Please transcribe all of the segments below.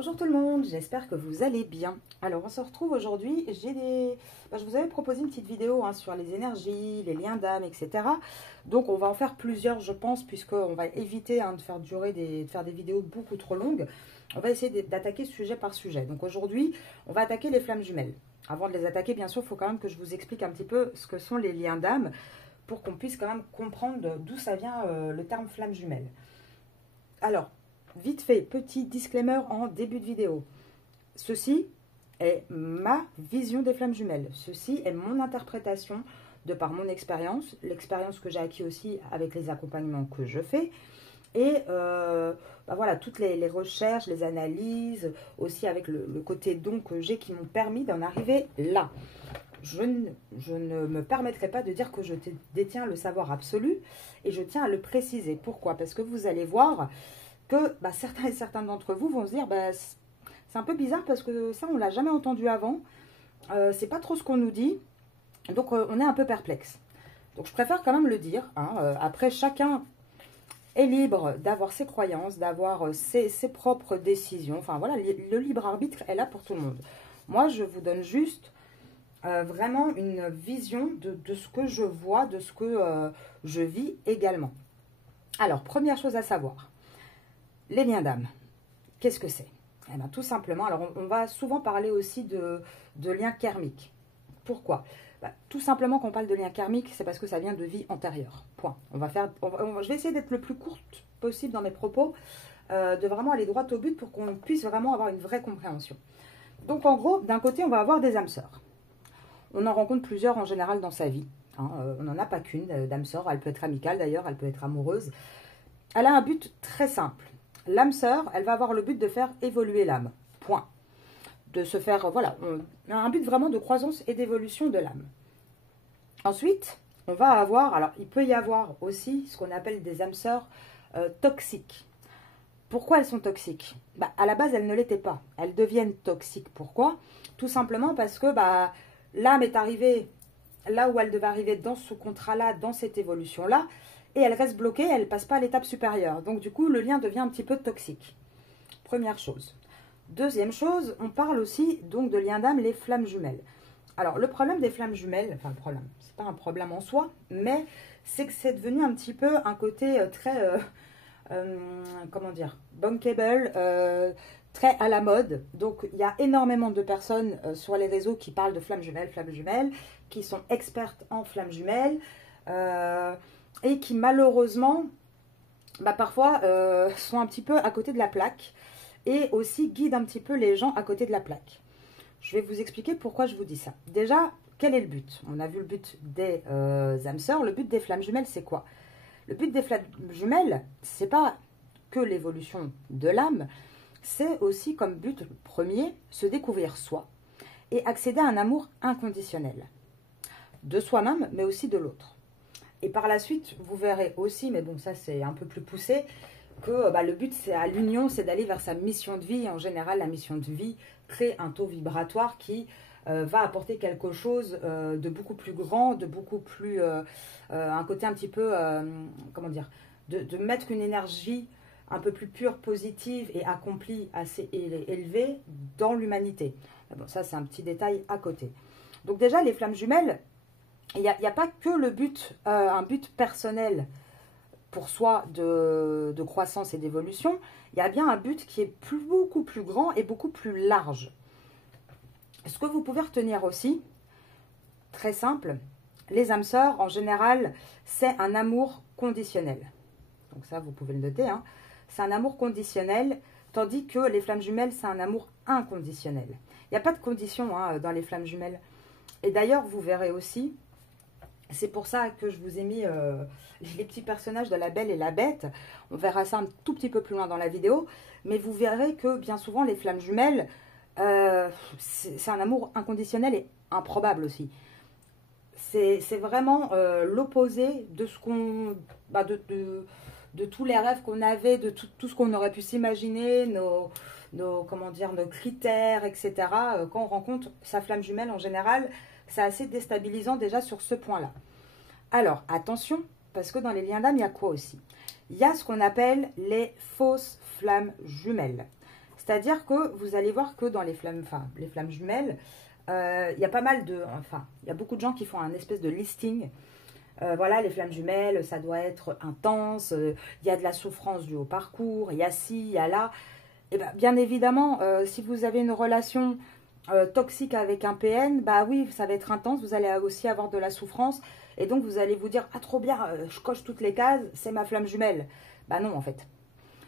Bonjour tout le monde, j'espère que vous allez bien. Alors on se retrouve aujourd'hui, je vous avais proposé une petite vidéo sur les énergies, les liens d'âme, etc. Donc on va en faire plusieurs je pense, puisqu'on va éviter de faire de faire des vidéos beaucoup trop longues. On va essayer d'attaquer sujet par sujet. Donc aujourd'hui, on va attaquer les flammes jumelles. Avant de les attaquer, bien sûr, il faut quand même que je vous explique un petit peu ce que sont les liens d'âme, pour qu'on puisse quand même comprendre d'où ça vient le terme flamme jumelle. Alors, vite fait, petit disclaimer en début de vidéo. Ceci est ma vision des flammes jumelles. Ceci est mon interprétation de par mon expérience, l'expérience que j'ai acquis aussi avec les accompagnements que je fais. Et voilà, toutes les recherches, les analyses, aussi avec le côté don que j'ai qui m'ont permis d'en arriver là. Je ne me permettrai pas de dire que je détiens le savoir absolu et je tiens à le préciser. Pourquoi? Parce que vous allez voir que certains et certaines d'entre vous vont se dire c'est un peu bizarre parce que ça on l'a jamais entendu avant, c'est pas trop ce qu'on nous dit, donc on est un peu perplexe. Donc je préfère quand même le dire, après chacun est libre d'avoir ses croyances, d'avoir ses propres décisions, enfin voilà, le libre arbitre est là pour tout le monde. Moi je vous donne juste vraiment une vision de ce que je vois, de ce que je vis également. Alors première chose à savoir, les liens d'âme, qu'est-ce que c'est? Eh bien, tout simplement, alors on va souvent parler aussi de liens karmiques. Pourquoi? Tout simplement, quand on parle de liens karmiques, c'est parce que ça vient de vie antérieure. Point. Je vais essayer d'être le plus courte possible dans mes propos, de vraiment aller droit au but pour qu'on puisse vraiment avoir une vraie compréhension. Donc en gros, d'un côté, on va avoir des âmes sœurs. On en rencontre plusieurs en général dans sa vie. On n'en a pas qu'une d'âme sœur, elle peut être amicale d'ailleurs, elle peut être amoureuse. Elle a un but très simple. L'âme sœur, elle va avoir le but de faire évoluer l'âme. Point. De se faire, voilà, un but vraiment de croissance et d'évolution de l'âme. Ensuite, on va avoir, alors il peut y avoir aussi ce qu'on appelle des âmes sœurs toxiques. Pourquoi elles sont toxiques? À la base, elles ne l'étaient pas. Elles deviennent toxiques. Pourquoi? Tout simplement parce que l'âme est arrivée là où elle devait arriver dans ce contrat-là, dans cette évolution-là, et elle reste bloquée, elle ne passe pas à l'étape supérieure. Donc du coup, le lien devient un petit peu toxique. Première chose. Deuxième chose, on parle aussi donc de lien d'âme, les flammes jumelles. Alors le problème des flammes jumelles, enfin le problème, c'est pas un problème en soi, mais c'est que c'est devenu un petit peu un côté très, comment dire, bankable, très à la mode. Donc il y a énormément de personnes sur les réseaux qui parlent de flammes jumelles, qui sont expertes en flammes jumelles, et qui malheureusement, parfois, sont un petit peu à côté de la plaque, et aussi guident un petit peu les gens à côté de la plaque. Je vais vous expliquer pourquoi je vous dis ça. Déjà, quel est le but? On a vu le but des âmes sœurs. Le but des flammes jumelles, c'est quoi? Le but des flammes jumelles, c'est pas que l'évolution de l'âme, c'est aussi comme but premier, se découvrir soi et accéder à un amour inconditionnel. De soi-même, mais aussi de l'autre. Et par la suite, vous verrez aussi, mais bon, ça c'est un peu plus poussé, que le but c'est à l'union, c'est d'aller vers sa mission de vie. En général, la mission de vie crée un taux vibratoire qui va apporter quelque chose de beaucoup plus grand, de beaucoup plus... un côté un petit peu, comment dire, de mettre une énergie un peu plus pure, positive et accomplie, assez élevée dans l'humanité. Bon, ça c'est un petit détail à côté. Donc déjà, les flammes jumelles, il n'y a pas que le but, un but personnel pour soi de croissance et d'évolution, il y a bien un but qui est beaucoup plus grand et beaucoup plus large. Ce que vous pouvez retenir aussi, très simple, les âmes sœurs, en général, c'est un amour conditionnel. Donc ça, vous pouvez le noter, c'est un amour conditionnel, tandis que les flammes jumelles, c'est un amour inconditionnel. Il n'y a pas de condition dans les flammes jumelles. Et d'ailleurs, vous verrez aussi, c'est pour ça que je vous ai mis les petits personnages de la Belle et la Bête. On verra ça un tout petit peu plus loin dans la vidéo. Mais vous verrez que bien souvent, les flammes jumelles, c'est un amour inconditionnel et improbable aussi. C'est vraiment l'opposé de ce qu'on... de tous les rêves qu'on avait, de tout ce qu'on aurait pu s'imaginer, comment dire, nos critères, etc. Quand on rencontre sa flamme jumelle, en général, c'est assez déstabilisant déjà sur ce point-là. Alors, attention, parce que dans les liens d'âme, il y a quoi aussi? Il y a ce qu'on appelle les fausses flammes jumelles. C'est-à-dire que vous allez voir que dans les flammes jumelles, il y a pas mal de... Enfin, il y a beaucoup de gens qui font un espèce de listing. Voilà, les flammes jumelles, ça doit être intense, il y a de la souffrance due au parcours, il y a ci, il y a là. Et bien évidemment, si vous avez une relation toxique avec un PN, bah oui, ça va être intense, vous allez aussi avoir de la souffrance. Et donc, vous allez vous dire, ah trop bien, je coche toutes les cases, c'est ma flamme jumelle. Bah non, en fait.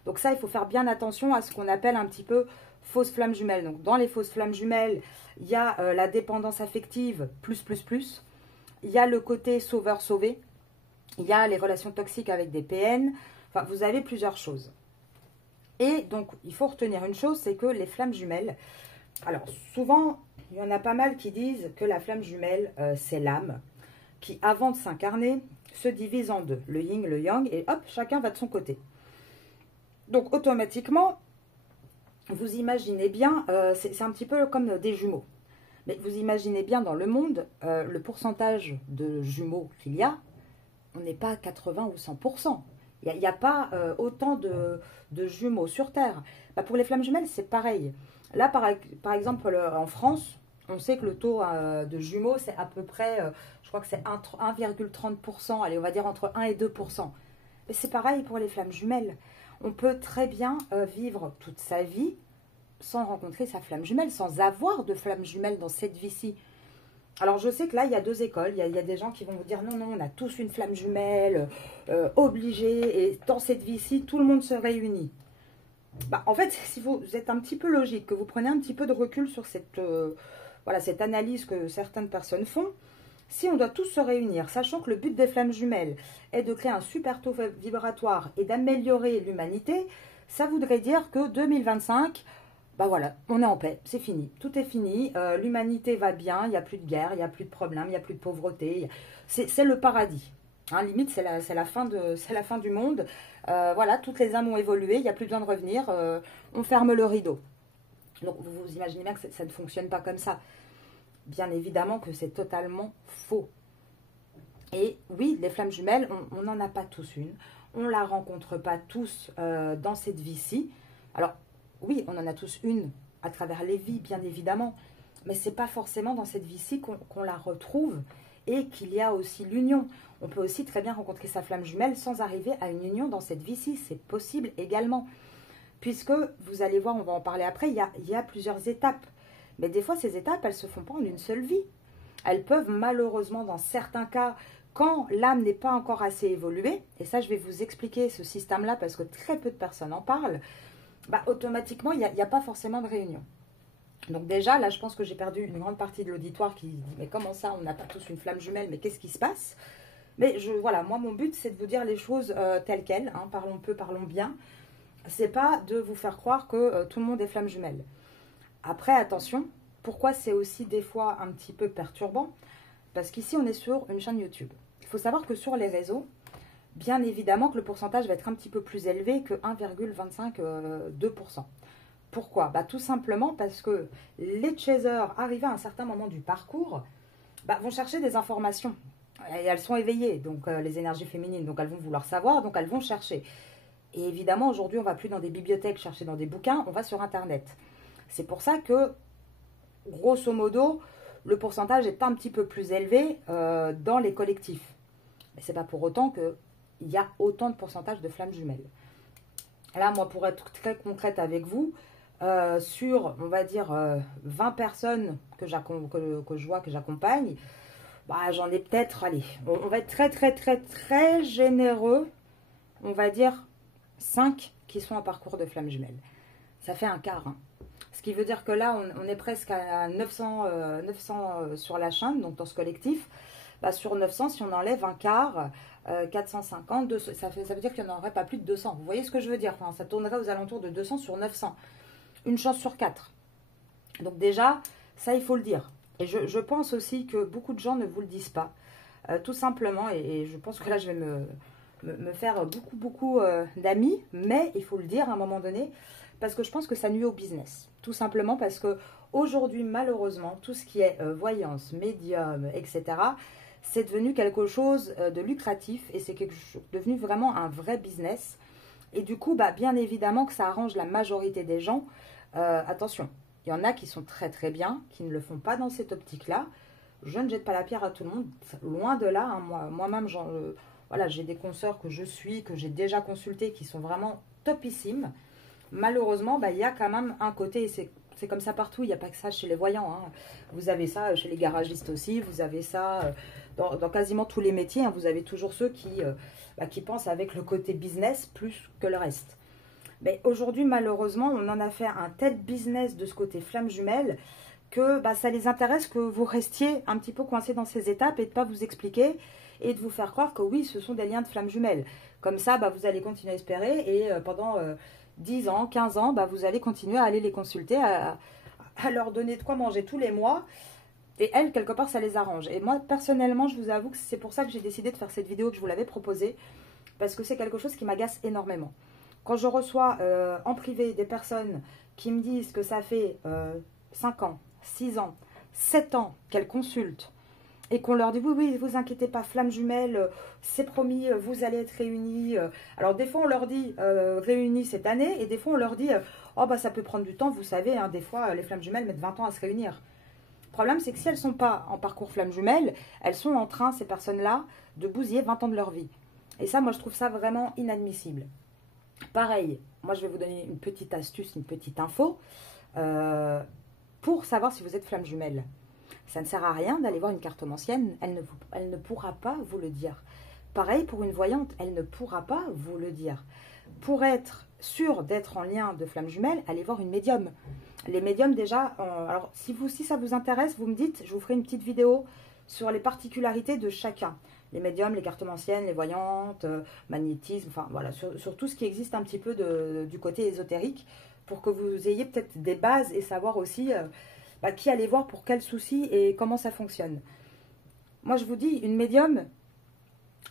Donc ça, il faut faire bien attention à ce qu'on appelle un petit peu fausse flamme jumelle. Donc dans les fausses flammes jumelles, il y a la dépendance affective plus. Il y a le côté sauveur-sauvé. Il y a les relations toxiques avec des PN. Enfin, vous avez plusieurs choses. Et donc, il faut retenir une chose, c'est que les flammes jumelles... Alors, souvent, il y en a pas mal qui disent que la flamme jumelle, c'est l'âme qui, avant de s'incarner, se divise en deux. Le yin, le yang, et hop, chacun va de son côté. Donc, automatiquement, vous imaginez bien, c'est un petit peu comme des jumeaux. Mais vous imaginez bien dans le monde, le pourcentage de jumeaux qu'il y a, on n'est pas à 80 ou 100%. Il n'y a pas autant de jumeaux sur Terre. Bah, pour les flammes jumelles, c'est pareil. Là, par exemple, en France, on sait que le taux de jumeaux, c'est à peu près, je crois que c'est 1,30%. Allez, on va dire entre 1 et 2%. Mais c'est pareil pour les flammes jumelles. On peut très bien vivre toute sa vie sans rencontrer sa flamme jumelle, sans avoir de flamme jumelle dans cette vie-ci. Alors, je sais que là, il y a deux écoles. Il y a des gens qui vont vous dire, non, non, on a tous une flamme jumelle, obligée, et dans cette vie-ci, tout le monde se réunit. Bah, en fait, si vous êtes un petit peu logique, que vous prenez un petit peu de recul sur voilà, cette analyse que certaines personnes font, si on doit tous se réunir, sachant que le but des flammes jumelles est de créer un super taux vibratoire et d'améliorer l'humanité, ça voudrait dire que 2025... bah voilà, on est en paix, c'est fini, tout est fini, l'humanité va bien, il n'y a plus de guerre, il n'y a plus de problème, il n'y a plus de pauvreté, c'est le paradis. Hein, limite, c'est la fin du monde. Voilà, toutes les âmes ont évolué, il n'y a plus besoin de revenir, on ferme le rideau. Donc vous imaginez bien que ça ne fonctionne pas comme ça. Bien évidemment que c'est totalement faux. Et oui, les flammes jumelles, on n'en a pas tous une, on ne la rencontre pas tous dans cette vie-ci. Alors, oui, on en a tous une à travers les vies, bien évidemment. Mais ce n'est pas forcément dans cette vie-ci qu'on la retrouve et qu'il y a aussi l'union. On peut aussi très bien rencontrer sa flamme jumelle sans arriver à une union dans cette vie-ci. C'est possible également. Puisque, vous allez voir, on va en parler après, il y a plusieurs étapes. Mais des fois, ces étapes, elles ne se font pas en une seule vie. Elles peuvent malheureusement, dans certains cas, quand l'âme n'est pas encore assez évoluée, et ça, je vais vous expliquer ce système-là parce que très peu de personnes en parlent, bah, automatiquement, il n'y a pas forcément de réunion. Donc déjà, là, je pense que j'ai perdu une grande partie de l'auditoire qui dit, mais comment ça, on n'a pas tous une flamme jumelle, mais qu'est-ce qui se passe? Mais voilà, moi, mon but, c'est de vous dire les choses telles quelles, hein, parlons peu, parlons bien. C'est pas de vous faire croire que tout le monde est flamme jumelle. Après, attention, pourquoi c'est aussi des fois un petit peu perturbant? Parce qu'ici, on est sur une chaîne YouTube. Il faut savoir que sur les réseaux, bien évidemment que le pourcentage va être un petit peu plus élevé que 1,25-2%. Pourquoi? Bah, tout simplement parce que les chasers, arrivés à un certain moment du parcours, bah, vont chercher des informations. Et elles sont éveillées, donc les énergies féminines, donc elles vont vouloir savoir, donc elles vont chercher. Et évidemment, aujourd'hui, on ne va plus dans des bibliothèques chercher dans des bouquins, on va sur Internet. C'est pour ça que, grosso modo, le pourcentage est un petit peu plus élevé dans les collectifs. Mais ce n'est pas pour autant qu'il y a autant de pourcentage de flammes jumelles. Là, moi, pour être très concrète avec vous, sur, on va dire, 20 personnes que je vois, que j'accompagne, bah, j'en ai peut-être, allez, on va être très généreux, on va dire 5 qui sont en parcours de flammes jumelles. Ça fait un quart, hein. Ce qui veut dire que là, on est presque à 900 sur la chaîne, donc dans ce collectif. Bah, sur 900, si on enlève un quart, 450, 200, ça veut dire qu'il n'y en aurait pas plus de 200. Vous voyez ce que je veux dire? Enfin, ça tournerait aux alentours de 200 sur 900. Une chance sur 4. Donc déjà, ça, il faut le dire. Et je pense aussi que beaucoup de gens ne vous le disent pas. Tout simplement, et je pense que là, je vais me faire beaucoup d'amis, mais il faut le dire à un moment donné, parce que je pense que ça nuit au business. Tout simplement parce que aujourd'hui, malheureusement, tout ce qui est voyance, médium, etc., c'est devenu quelque chose de lucratif et c'est devenu vraiment un vrai business. Et du coup, bah, bien évidemment que ça arrange la majorité des gens Attention, il y en a qui sont très très bien, qui ne le font pas dans cette optique-là. Je ne jette pas la pierre à tout le monde, loin de là. Hein, moi-même, voilà, j'ai des consoeurs que je suis, que j'ai déjà consultées, qui sont vraiment topissimes. Malheureusement, bah, il y a quand même un côté, c'est comme ça partout, il n'y a pas que ça chez les voyants. Hein. Vous avez ça chez les garagistes aussi, vous avez ça dans quasiment tous les métiers. Hein. Vous avez toujours ceux qui pensent avec le côté business plus que le reste. Mais aujourd'hui, malheureusement, on en a fait un tel business de ce côté flamme jumelle que bah, ça les intéresse que vous restiez un petit peu coincé dans ces étapes et de ne pas vous expliquer et de vous faire croire que oui, ce sont des liens de flamme jumelle. Comme ça, bah, vous allez continuer à espérer et pendant 10 ans, 15 ans, bah, vous allez continuer à aller les consulter, à leur donner de quoi manger tous les mois. Et elles, quelque part, ça les arrange. Et moi, personnellement, je vous avoue que c'est pour ça que j'ai décidé de faire cette vidéo, que je vous l'avais proposée, parce que c'est quelque chose qui m'agace énormément. Quand je reçois en privé des personnes qui me disent que ça fait 5 ans, 6 ans, 7 ans qu'elles consultent et qu'on leur dit oui, oui, vous inquiétez pas, flamme jumelle, c'est promis, vous allez être réunis. Alors des fois on leur dit réunis cette année et des fois on leur dit oh bah ça peut prendre du temps, vous savez, hein, des fois les flammes jumelles mettent 20 ans à se réunir. Le problème c'est que si elles ne sont pas en parcours flamme jumelle, elles sont en train, ces personnes-là, de bousiller 20 ans de leur vie. Et ça, moi je trouve ça vraiment inadmissible. Pareil, moi je vais vous donner une petite astuce, une petite info pour savoir si vous êtes flamme jumelle. Ça ne sert à rien d'aller voir une cartomancienne, elle ne pourra pas vous le dire. Pareil pour une voyante, elle ne pourra pas vous le dire. Pour être sûr d'être en lien de flamme jumelle, allez voir une médium. Les médiums déjà, alors si ça vous intéresse, vous me dites, je vous ferai une petite vidéo sur les particularités de chacun. Les médiums, les cartomanciennes, les voyantes, magnétisme, enfin voilà, sur tout ce qui existe un petit peu du côté ésotérique, pour que vous ayez peut-être des bases et savoir aussi qui aller voir pour quels soucis et comment ça fonctionne. Moi je vous dis, une médium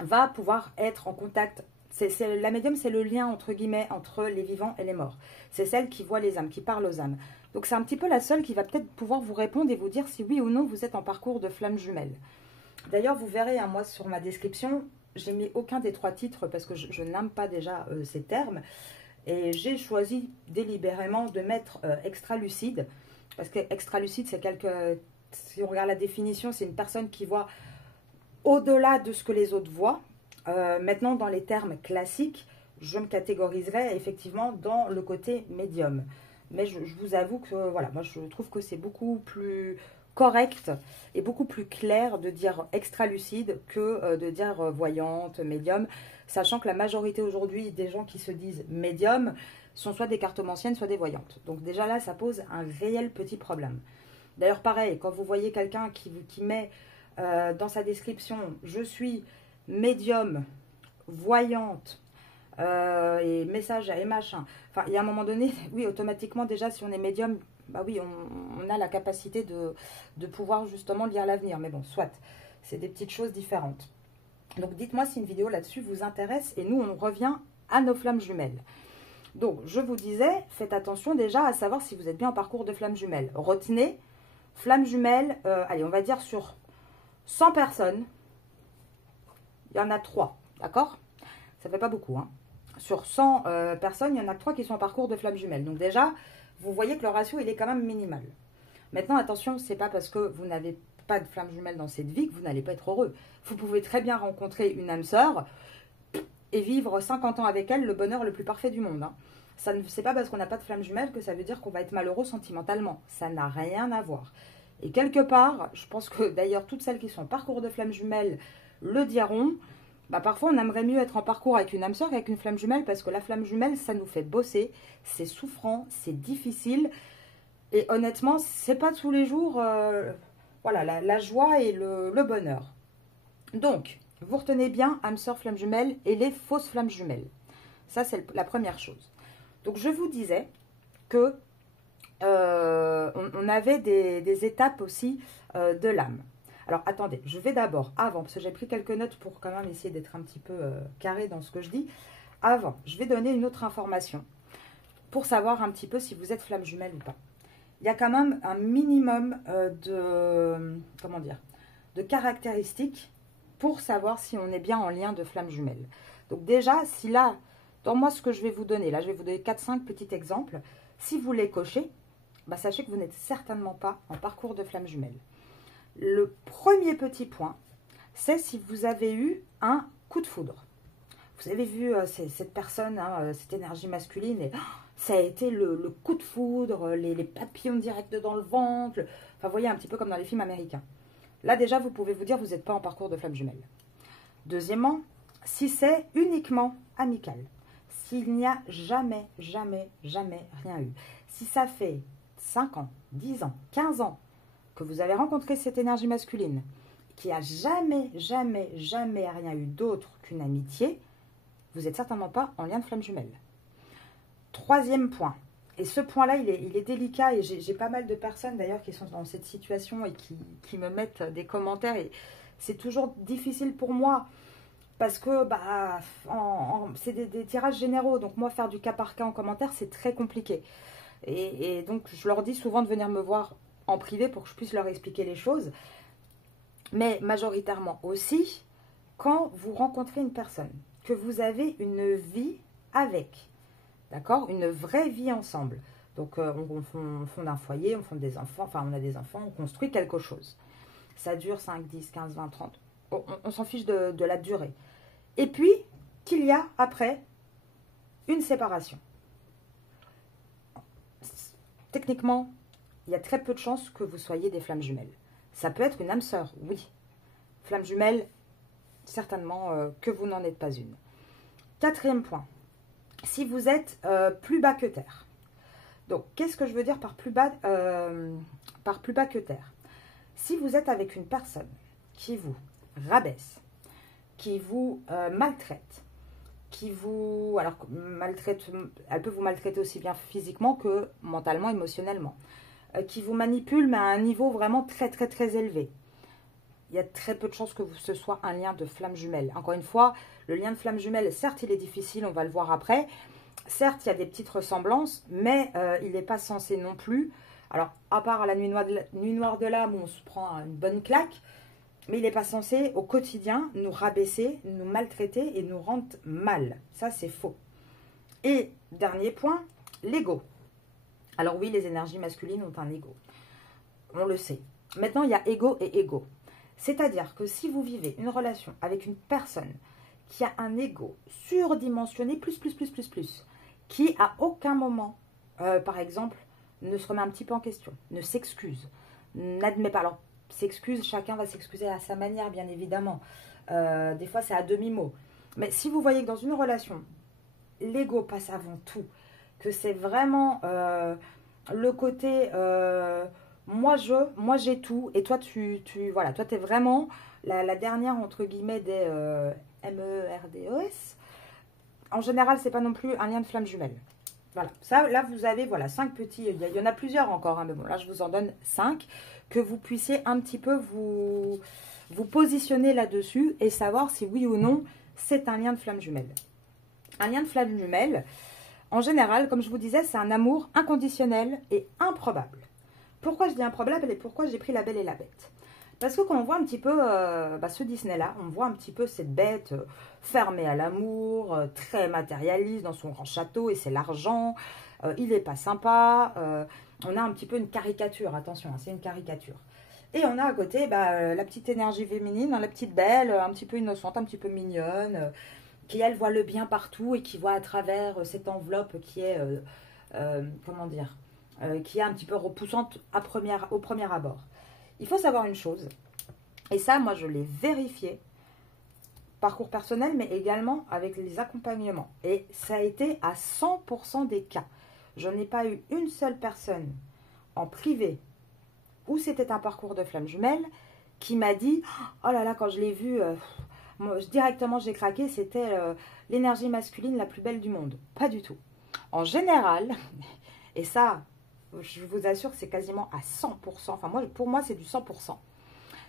va pouvoir être en contact. La médium, c'est le lien entre guillemets entre les vivants et les morts. C'est celle qui voit les âmes, qui parle aux âmes. Donc c'est un petit peu la seule qui va peut-être pouvoir vous répondre et vous dire si oui ou non vous êtes en parcours de flamme jumelle. D'ailleurs, vous verrez, hein, moi sur ma description, j'ai mis aucun des 3 titres parce que je n'aime pas déjà ces termes. Et j'ai choisi délibérément de mettre extra-lucide. Parce que extra-lucide, c'est si on regarde la définition, c'est une personne qui voit au-delà de ce que les autres voient. Maintenant, dans les termes classiques, je me catégoriserais effectivement dans le côté médium. Mais je vous avoue que, voilà, moi je trouve que c'est beaucoup plus correct et beaucoup plus clair de dire extra-lucide que de dire voyante, médium, sachant que la majorité aujourd'hui des gens qui se disent médium sont soit des cartomanciennes, soit des voyantes. Donc déjà là, ça pose un réel petit problème. D'ailleurs, pareil, quand vous voyez quelqu'un qui met dans sa description « Je suis médium, voyante et message et machin », enfin, il y a un moment donné, oui, automatiquement, déjà, si on est médium, bah oui, on a la capacité de pouvoir justement lire l'avenir. Mais bon, soit, c'est des petites choses différentes. Donc, dites-moi si une vidéo là-dessus vous intéresse. Et nous, on revient à nos flammes jumelles. Donc, je vous disais, faites attention déjà à savoir si vous êtes bien en parcours de flammes jumelles. Retenez, flammes jumelles, allez, on va dire sur 100 personnes, il y en a 3, d'accord? Ça fait pas beaucoup, hein. Sur 100 personnes, il y en a 3 qui sont en parcours de flammes jumelles. Donc déjà, vous voyez que le ratio, il est quand même minimal. Maintenant, attention, c'est pas parce que vous n'avez pas de flamme jumelle dans cette vie que vous n'allez pas être heureux. Vous pouvez très bien rencontrer une âme sœur et vivre 50 ans avec elle le bonheur le plus parfait du monde. Hein. C'est pas parce qu'on n'a pas de flamme jumelle que ça veut dire qu'on va être malheureux sentimentalement. Ça n'a rien à voir. Et quelque part, je pense que d'ailleurs, toutes celles qui sont en parcours de flamme jumelle le diront, bah parfois on aimerait mieux être en parcours avec une âme sœur qu'avec une flamme jumelle parce que la flamme jumelle, ça nous fait bosser, c'est souffrant, c'est difficile. Et honnêtement, c'est pas tous les jours voilà, la joie et le bonheur. Donc, vous retenez bien âme sœur, flamme jumelle et les fausses flammes jumelles. Ça, c'est la première chose. Donc, je vous disais que on avait des étapes aussi de l'âme. Alors, attendez, je vais d'abord, avant, parce que j'ai pris quelques notes pour quand même essayer d'être un petit peu carré dans ce que je dis. Avant, je vais donner une autre information pour savoir un petit peu si vous êtes flamme jumelle ou pas. Il y a quand même un minimum de caractéristiques pour savoir si on est bien en lien de flamme jumelle. Donc déjà, si là, dans moi ce que je vais vous donner, là je vais vous donner 4-5 petits exemples. Si vous les cochez, bah, sachez que vous n'êtes certainement pas en parcours de flamme jumelle. Le premier petit point, c'est si vous avez eu un coup de foudre. Vous avez vu cette personne, hein, cette énergie masculine, et ça a été le coup de foudre, les papillons directs dans le ventre. Enfin, vous voyez, un petit peu comme dans les films américains. Là, déjà, vous pouvez vous dire que vous n'êtes pas en parcours de flamme jumelle. Deuxièmement, si c'est uniquement amical, s'il n'y a jamais, jamais, jamais rien eu, si ça fait 5 ans, 10 ans, 15 ans que vous avez rencontré cette énergie masculine, qui n'a jamais, jamais, jamais rien eu d'autre qu'une amitié, vous n'êtes certainement pas en lien de flamme jumelle. Troisième point, et ce point-là, il est délicat, et j'ai pas mal de personnes d'ailleurs qui sont dans cette situation et qui me mettent des commentaires, et c'est toujours difficile pour moi, parce que bah, c'est des tirages généraux, donc moi faire du cas par cas en commentaire, c'est très compliqué. Et donc je leur dis souvent de venir me voir en privé pour que je puisse leur expliquer les choses, mais majoritairement aussi, quand vous rencontrez une personne, que vous avez une vie avec, d'accord, une vraie vie ensemble. Donc, on fonde un foyer, on fonde des enfants, enfin, on a des enfants, on construit quelque chose. Ça dure 5, 10, 15, 20, 30. On s'en fiche de la durée. Et puis, qu'il y a, après, une séparation. Techniquement, il y a très peu de chances que vous soyez des flammes jumelles. Ça peut être une âme sœur, oui. Flamme jumelle, certainement que vous n'en êtes pas une. Quatrième point. Si vous êtes plus bas que terre. Donc, qu'est-ce que je veux dire par plus bas que terre? Si vous êtes avec une personne qui vous rabaisse, qui vous maltraite, alors maltraite, elle peut vous maltraiter aussi bien physiquement que mentalement, émotionnellement, qui vous manipule, mais à un niveau vraiment très, très, très élevé. Il y a très peu de chances que ce soit un lien de flamme jumelle. Encore une fois, le lien de flamme jumelle, certes, il est difficile, on va le voir après. Certes, il y a des petites ressemblances, mais il n'est pas censé non plus. Alors, à part la nuit noire de l'âme, où on se prend une bonne claque, mais il n'est pas censé, au quotidien, nous rabaisser, nous maltraiter et nous rendre mal. Ça, c'est faux. Et, dernier point, l'ego. Alors oui, les énergies masculines ont un ego. On le sait. Maintenant, il y a ego et ego. C'est-à-dire que si vous vivez une relation avec une personne qui a un ego surdimensionné, plus, qui à aucun moment, par exemple, ne se remet un petit peu en question, ne s'excuse, n'admet pas. Alors, s'excuse, chacun va s'excuser à sa manière, bien évidemment. Des fois, c'est à demi-mot. Mais si vous voyez que dans une relation, l'ego passe avant tout, que c'est vraiment le côté moi j'ai tout, et toi voilà, toi t'es vraiment la dernière entre guillemets des MERDES. En général, c'est pas non plus un lien de flamme jumelle. Voilà, ça là vous avez voilà 5 petits, il y en a plusieurs encore, hein, mais bon là je vous en donne 5, que vous puissiez un petit peu vous positionner là-dessus et savoir si oui ou non c'est un lien de flamme jumelle. Un lien de flamme jumelle, en général, comme je vous disais, c'est un amour inconditionnel et improbable. Pourquoi je dis improbable et pourquoi j'ai pris La Belle et la Bête? Parce que quand on voit un petit peu ce Disney-là, on voit un petit peu cette bête fermée à l'amour, très matérialiste dans son grand château, et c'est l'argent, il n'est pas sympa, on a un petit peu une caricature, attention, hein, c'est une caricature. Et on a à côté la petite énergie féminine, hein, la petite belle, un petit peu innocente, un petit peu mignonne, qui elle voit le bien partout et qui voit à travers cette enveloppe qui est, comment dire, qui est un petit peu repoussante au premier abord. Il faut savoir une chose, et ça, moi, je l'ai vérifié, parcours personnel, mais également avec les accompagnements. Et ça a été à 100% des cas. Je n'ai pas eu une seule personne en privé où c'était un parcours de flamme jumelle qui m'a dit « Oh là là, quand je l'ai vu, moi, directement j'ai craqué, c'était l'énergie masculine la plus belle du monde. » Pas du tout. En général, et ça, je vous assure que c'est quasiment à 100%, enfin pour moi c'est du 100%.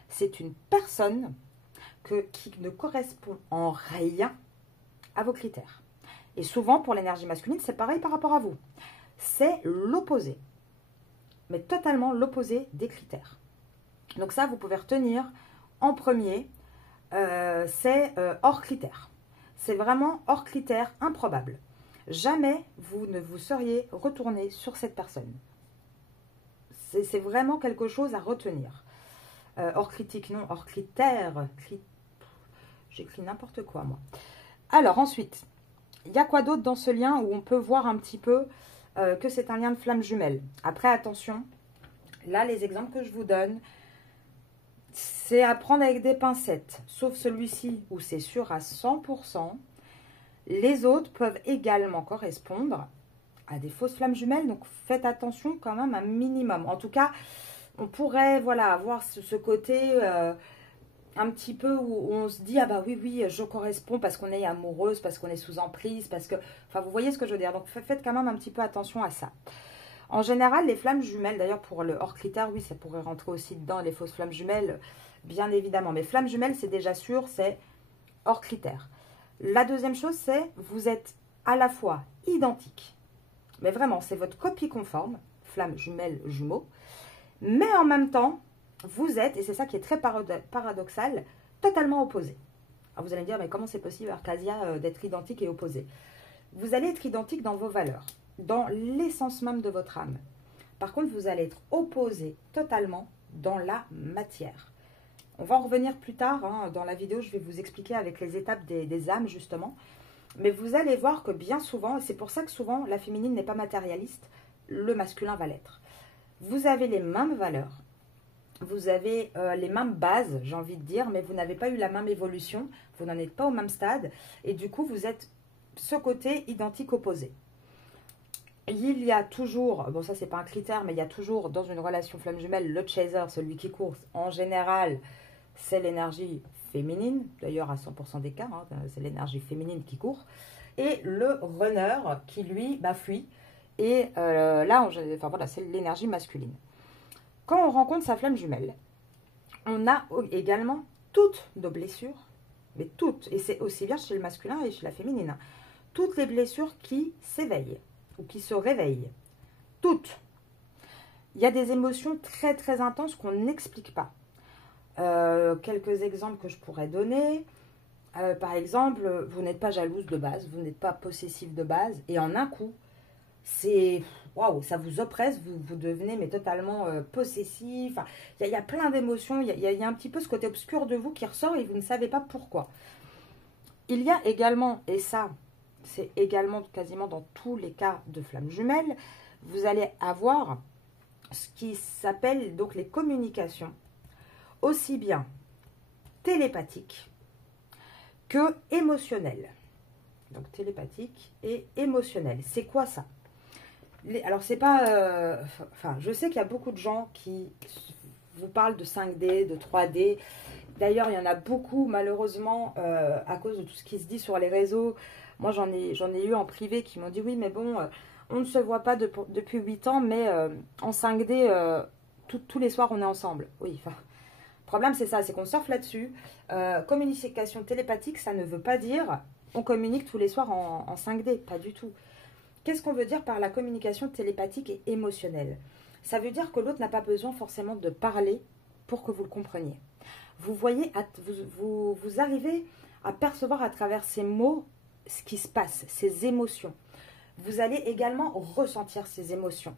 C'est une personne qui ne correspond en rien à vos critères. Et souvent pour l'énergie masculine, c'est pareil par rapport à vous. C'est l'opposé, mais totalement l'opposé des critères. Donc ça, vous pouvez retenir en premier, c'est hors critères. C'est vraiment hors critères, improbable. jamais vous ne vous seriez retourné sur cette personne. C'est vraiment quelque chose à retenir. Hors critique, non, hors critère. J'écris n'importe quoi, moi. Alors, ensuite, il y a quoi d'autre dans ce lien où on peut voir un petit peu que c'est un lien de flamme jumelle. Après, attention, là, les exemples que je vous donne, c'est à prendre avec des pincettes. Sauf celui-ci où c'est sûr à 100%. Les autres peuvent également correspondre à des fausses flammes jumelles. Donc, faites attention quand même un minimum. En tout cas, on pourrait voilà, avoir ce côté un petit peu où on se dit « Ah bah oui, oui, je corresponds parce qu'on est amoureuse, parce qu'on est sous emprise, parce que... » Enfin, vous voyez ce que je veux dire. Donc, faites quand même un petit peu attention à ça. En général, les flammes jumelles, d'ailleurs pour le hors critère, oui, ça pourrait rentrer aussi dedans, les fausses flammes jumelles, bien évidemment. Mais flammes jumelles, c'est déjà sûr, c'est hors critère. La deuxième chose, c'est vous êtes à la fois identiques, mais vraiment, c'est votre copie conforme, flamme jumelle, jumeaux, mais en même temps, vous êtes, et c'est ça qui est très paradoxal, totalement opposés. Alors vous allez me dire, mais comment c'est possible, Arcasia, d'être identique et opposé? Vous allez être identique dans vos valeurs, dans l'essence même de votre âme. Par contre, vous allez être opposés totalement dans la matière. On va en revenir plus tard, hein, dans la vidéo, je vais vous expliquer avec les étapes des âmes, justement. Mais vous allez voir que bien souvent, et c'est pour ça que souvent la féminine n'est pas matérialiste, le masculin va l'être. Vous avez les mêmes valeurs, vous avez les mêmes bases, j'ai envie de dire, mais vous n'avez pas eu la même évolution, vous n'en êtes pas au même stade, et du coup, vous êtes ce côté identique opposé. Il y a toujours, bon ça c'est pas un critère, mais il y a toujours dans une relation flamme jumelle, le chaser, celui qui court, en général, c'est l'énergie féminine, d'ailleurs à 100% des cas, hein, c'est l'énergie féminine qui court, et le runner qui lui fuit, et là, enfin, voilà, c'est l'énergie masculine. Quand on rencontre sa flamme jumelle, on a également toutes nos blessures, mais toutes, et c'est aussi bien chez le masculin et chez la féminine, hein, toutes les blessures qui s'éveillent ou qui se réveillent, toutes. Il y a des émotions très très intenses qu'on n'explique pas. Quelques exemples que je pourrais donner. Par exemple, vous n'êtes pas jalouse de base, vous n'êtes pas possessive de base, et en un coup, c'est waouh, ça vous oppresse, vous devenez mais totalement possessif. Enfin, il y a plein d'émotions, il y a un petit peu ce côté obscur de vous qui ressort et vous ne savez pas pourquoi. Il y a également, et ça, c'est également quasiment dans tous les cas de flammes jumelles, vous allez avoir ce qui s'appelle donc les communications, aussi bien télépathiques que émotionnelles. Donc télépathique et émotionnel. C'est quoi ça? Alors c'est pas... enfin, je sais qu'il y a beaucoup de gens qui vous parlent de 5D, de 3D. D'ailleurs, il y en a beaucoup, malheureusement, à cause de tout ce qui se dit sur les réseaux. Moi, j'en ai eu en privé qui m'ont dit, oui, mais bon, on ne se voit pas depuis 8 ans, mais en 5D, tous les soirs, on est ensemble. Oui, enfin, le problème, c'est ça, c'est qu'on surfe là-dessus. Communication télépathique, ça ne veut pas dire on communique tous les soirs en 5D, pas du tout. Qu'est-ce qu'on veut dire par la communication télépathique et émotionnelle? Ça veut dire que l'autre n'a pas besoin forcément de parler pour que vous le compreniez. Vous voyez, vous arrivez à percevoir à travers ces mots ce qui se passe, ces émotions. Vous allez également ressentir ces émotions.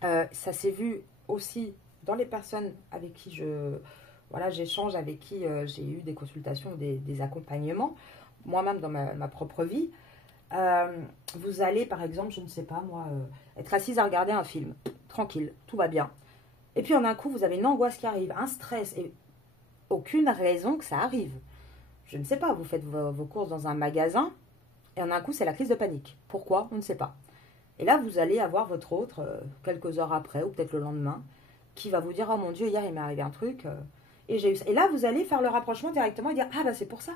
Ça s'est vu aussi dans les personnes avec qui j'échange, avec qui j'ai eu des consultations, des accompagnements, moi-même dans ma propre vie. Vous allez, par exemple, je ne sais pas moi, être assise à regarder un film, tranquille, tout va bien. Et puis en un coup, vous avez une angoisse qui arrive, un stress, et aucune raison que ça arrive. Je ne sais pas, vous faites vos courses dans un magasin, et en un coup, c'est la crise de panique. Pourquoi? On ne sait pas. Et là, vous allez avoir votre autre, quelques heures après, ou peut-être le lendemain, qui va vous dire, oh mon Dieu, hier, il m'est arrivé un truc, et j'ai eu ça. Et là, vous allez faire le rapprochement directement et dire, ah bah c'est pour ça.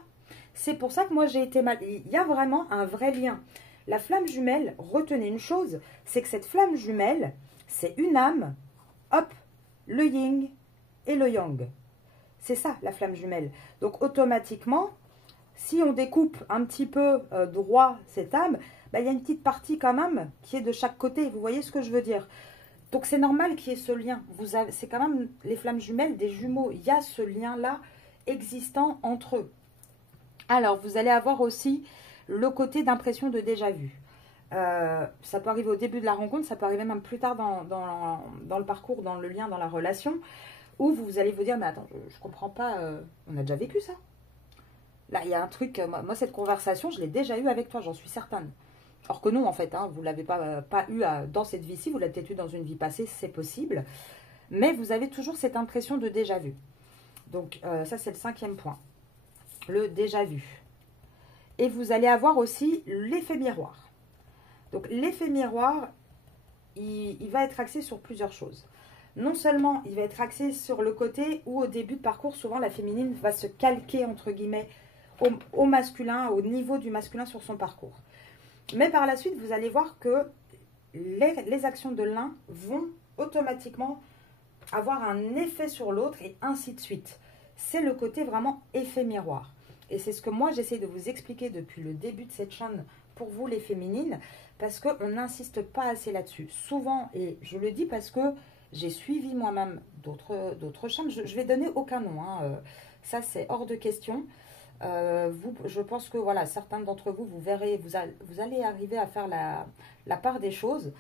C'est pour ça que moi, j'ai été mal. Il y a vraiment un vrai lien. La flamme jumelle, retenez une chose, c'est que cette flamme jumelle, c'est une âme, hop, le yin et le yang. C'est ça, la flamme jumelle. Donc, automatiquement, si on découpe un petit peu droit cette âme, il y a une petite partie quand même qui est de chaque côté. Vous voyez ce que je veux dire? Donc, c'est normal qu'il y ait ce lien. C'est quand même les flammes jumelles des jumeaux. Il y a ce lien-là existant entre eux. Alors, vous allez avoir aussi le côté d'impression de déjà vu. Ça peut arriver au début de la rencontre, ça peut arriver même plus tard dans le parcours, dans le lien, dans la relation, où vous allez vous dire, mais attends, je comprends pas, on a déjà vécu ça. Là, il y a un truc, moi cette conversation, je l'ai déjà eue avec toi, j'en suis certaine. Or que non, en fait, hein, vous ne l'avez pas eu dans cette vie-ci, vous l'avez peut-être eu dans une vie passée, c'est possible. Mais vous avez toujours cette impression de déjà vu. Donc, ça, c'est le 5e point. Le déjà vu. Et vous allez avoir aussi l'effet miroir. Donc, l'effet miroir, il va être axé sur plusieurs choses. Non seulement, il va être axé sur le côté où, au début de parcours, souvent, la féminine va se calquer, entre guillemets, au masculin, au niveau du masculin sur son parcours. Mais par la suite, vous allez voir que les actions de l'un vont automatiquement avoir un effet sur l'autre et ainsi de suite. C'est le côté vraiment effet miroir. Et c'est ce que moi, j'essaie de vous expliquer depuis le début de cette chaîne pour vous les féminines, parce qu'on n'insiste pas assez là-dessus. Souvent, et je le dis parce que j'ai suivi moi-même d'autres chaînes, je ne vais donner aucun nom, hein, ça c'est hors de question. Je pense que voilà, certains d'entre vous, vous verrez, vous allez arriver à faire la part des choses,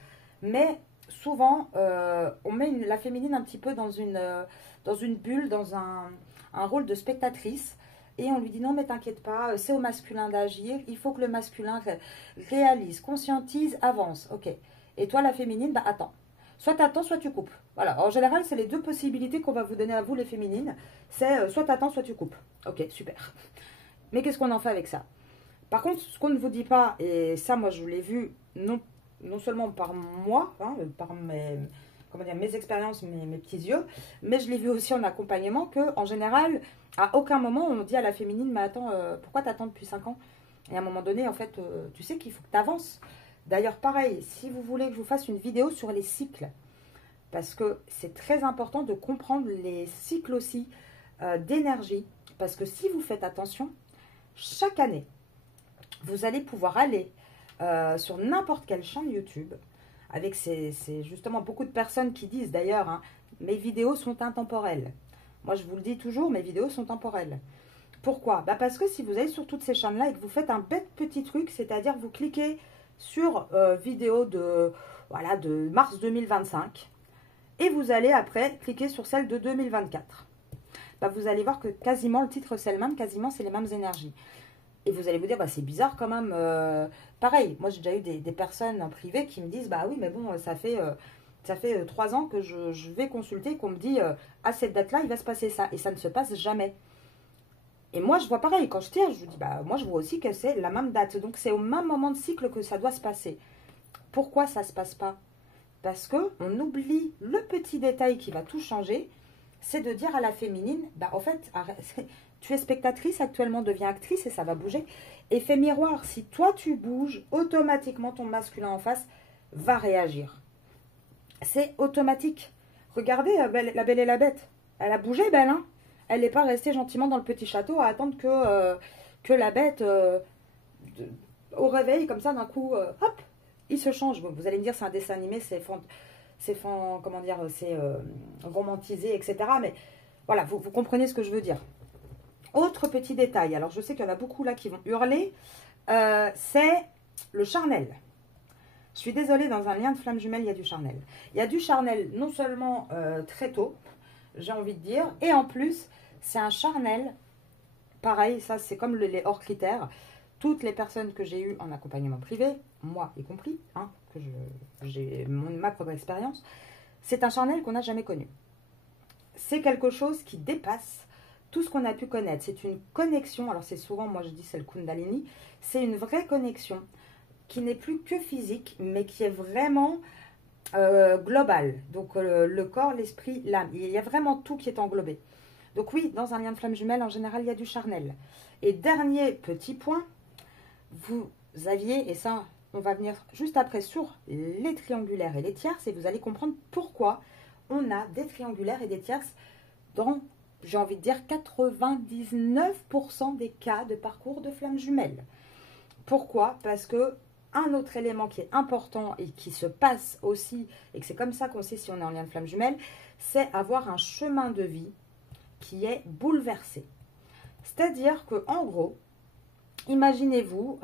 mais souvent, on met la féminine un petit peu dans une bulle, dans un rôle de spectatrice, et on lui dit non mais t'inquiète pas, c'est au masculin d'agir, il faut que le masculin réalise, conscientise, avance, ok. Et toi la féminine, bah attends. Soit t'attends, soit tu coupes. Voilà, en général, c'est les deux possibilités qu'on va vous donner à vous, les féminines. C'est soit t'attends, soit tu coupes. Ok, super. Mais qu'est-ce qu'on en fait avec ça? Par contre, ce qu'on ne vous dit pas, et ça, moi, je l'ai vu non seulement par moi, hein, par mes expériences, mes petits yeux, mais je l'ai vu aussi en accompagnement, qu'en général, à aucun moment, on dit à la féminine, mais attends, pourquoi t'attends depuis 5 ans? Et à un moment donné, en fait, tu sais qu'il faut que tu avances. D'ailleurs, pareil, si vous voulez que je vous fasse une vidéo sur les cycles, parce que c'est très important de comprendre les cycles aussi d'énergie, parce que si vous faites attention, chaque année, vous allez pouvoir aller sur n'importe quelle chaîne YouTube, avec justement beaucoup de personnes qui disent d'ailleurs, hein, mes vidéos sont intemporelles. Moi, je vous le dis toujours, mes vidéos sont temporelles. Pourquoi? Bah parce que si vous allez sur toutes ces chaînes-là et que vous faites un bête petit truc, c'est-à-dire vous cliquez sur vidéo de mars 2025 et vous allez après cliquer sur celle de 2024. Bah vous allez voir que quasiment le titre c'est le même, quasiment c'est les mêmes énergies. Et vous allez vous dire, bah c'est bizarre quand même. Pareil, moi j'ai déjà eu des personnes en privé qui me disent, bah oui mais bon ça fait 3 ans que je vais consulter, qu'on me dit à cette date-là il va se passer ça et ça ne se passe jamais. Et moi, je vois pareil, quand je tire, je vous dis, bah, moi, je vois aussi que c'est la même date. Donc, c'est au même moment de cycle que ça doit se passer. Pourquoi ça ne se passe pas? Parce qu'on oublie le petit détail qui va tout changer, c'est de dire à la féminine, bah, en fait, tu es spectatrice actuellement, deviens actrice et ça va bouger. Effet miroir, si toi, tu bouges, automatiquement, ton masculin en face va réagir. C'est automatique. Regardez, La Belle et la Bête. Elle a bougé, belle, hein? Elle n'est pas restée gentiment dans le petit château à attendre que la bête, au réveil, comme ça, d'un coup, hop, il se change. Bon, vous allez me dire, c'est un dessin animé, c'est romantisé, etc. Mais voilà, vous comprenez ce que je veux dire. Autre petit détail, alors je sais qu'il y en a beaucoup là qui vont hurler, c'est le charnel. Je suis désolée, dans un lien de flamme jumelle, il y a du charnel. Il y a du charnel non seulement très tôt, j'ai envie de dire, et en plus, c'est un charnel, pareil, ça c'est comme les hors critères. Toutes les personnes que j'ai eues en accompagnement privé, moi y compris, hein, que j'ai ma propre expérience, c'est un charnel qu'on n'a jamais connu. C'est quelque chose qui dépasse tout ce qu'on a pu connaître. C'est une connexion, alors c'est souvent, moi je dis c'est le Kundalini, c'est une vraie connexion qui n'est plus que physique, mais qui est vraiment globale. Donc le corps, l'esprit, l'âme, il y a vraiment tout qui est englobé. Donc oui, dans un lien de flamme jumelle, en général, il y a du charnel. Et dernier petit point, vous aviez, et ça, on va venir juste après sur les triangulaires et les tierces, et vous allez comprendre pourquoi on a des triangulaires et des tierces dans, j'ai envie de dire, 99% des cas de parcours de flamme jumelle. Pourquoi? Parce que un autre élément qui est important et qui se passe aussi, et que c'est comme ça qu'on sait si on est en lien de flamme jumelle, c'est avoir un chemin de vie qui est bouleversé. C'est-à-dire qu'en gros, Imaginez-vous,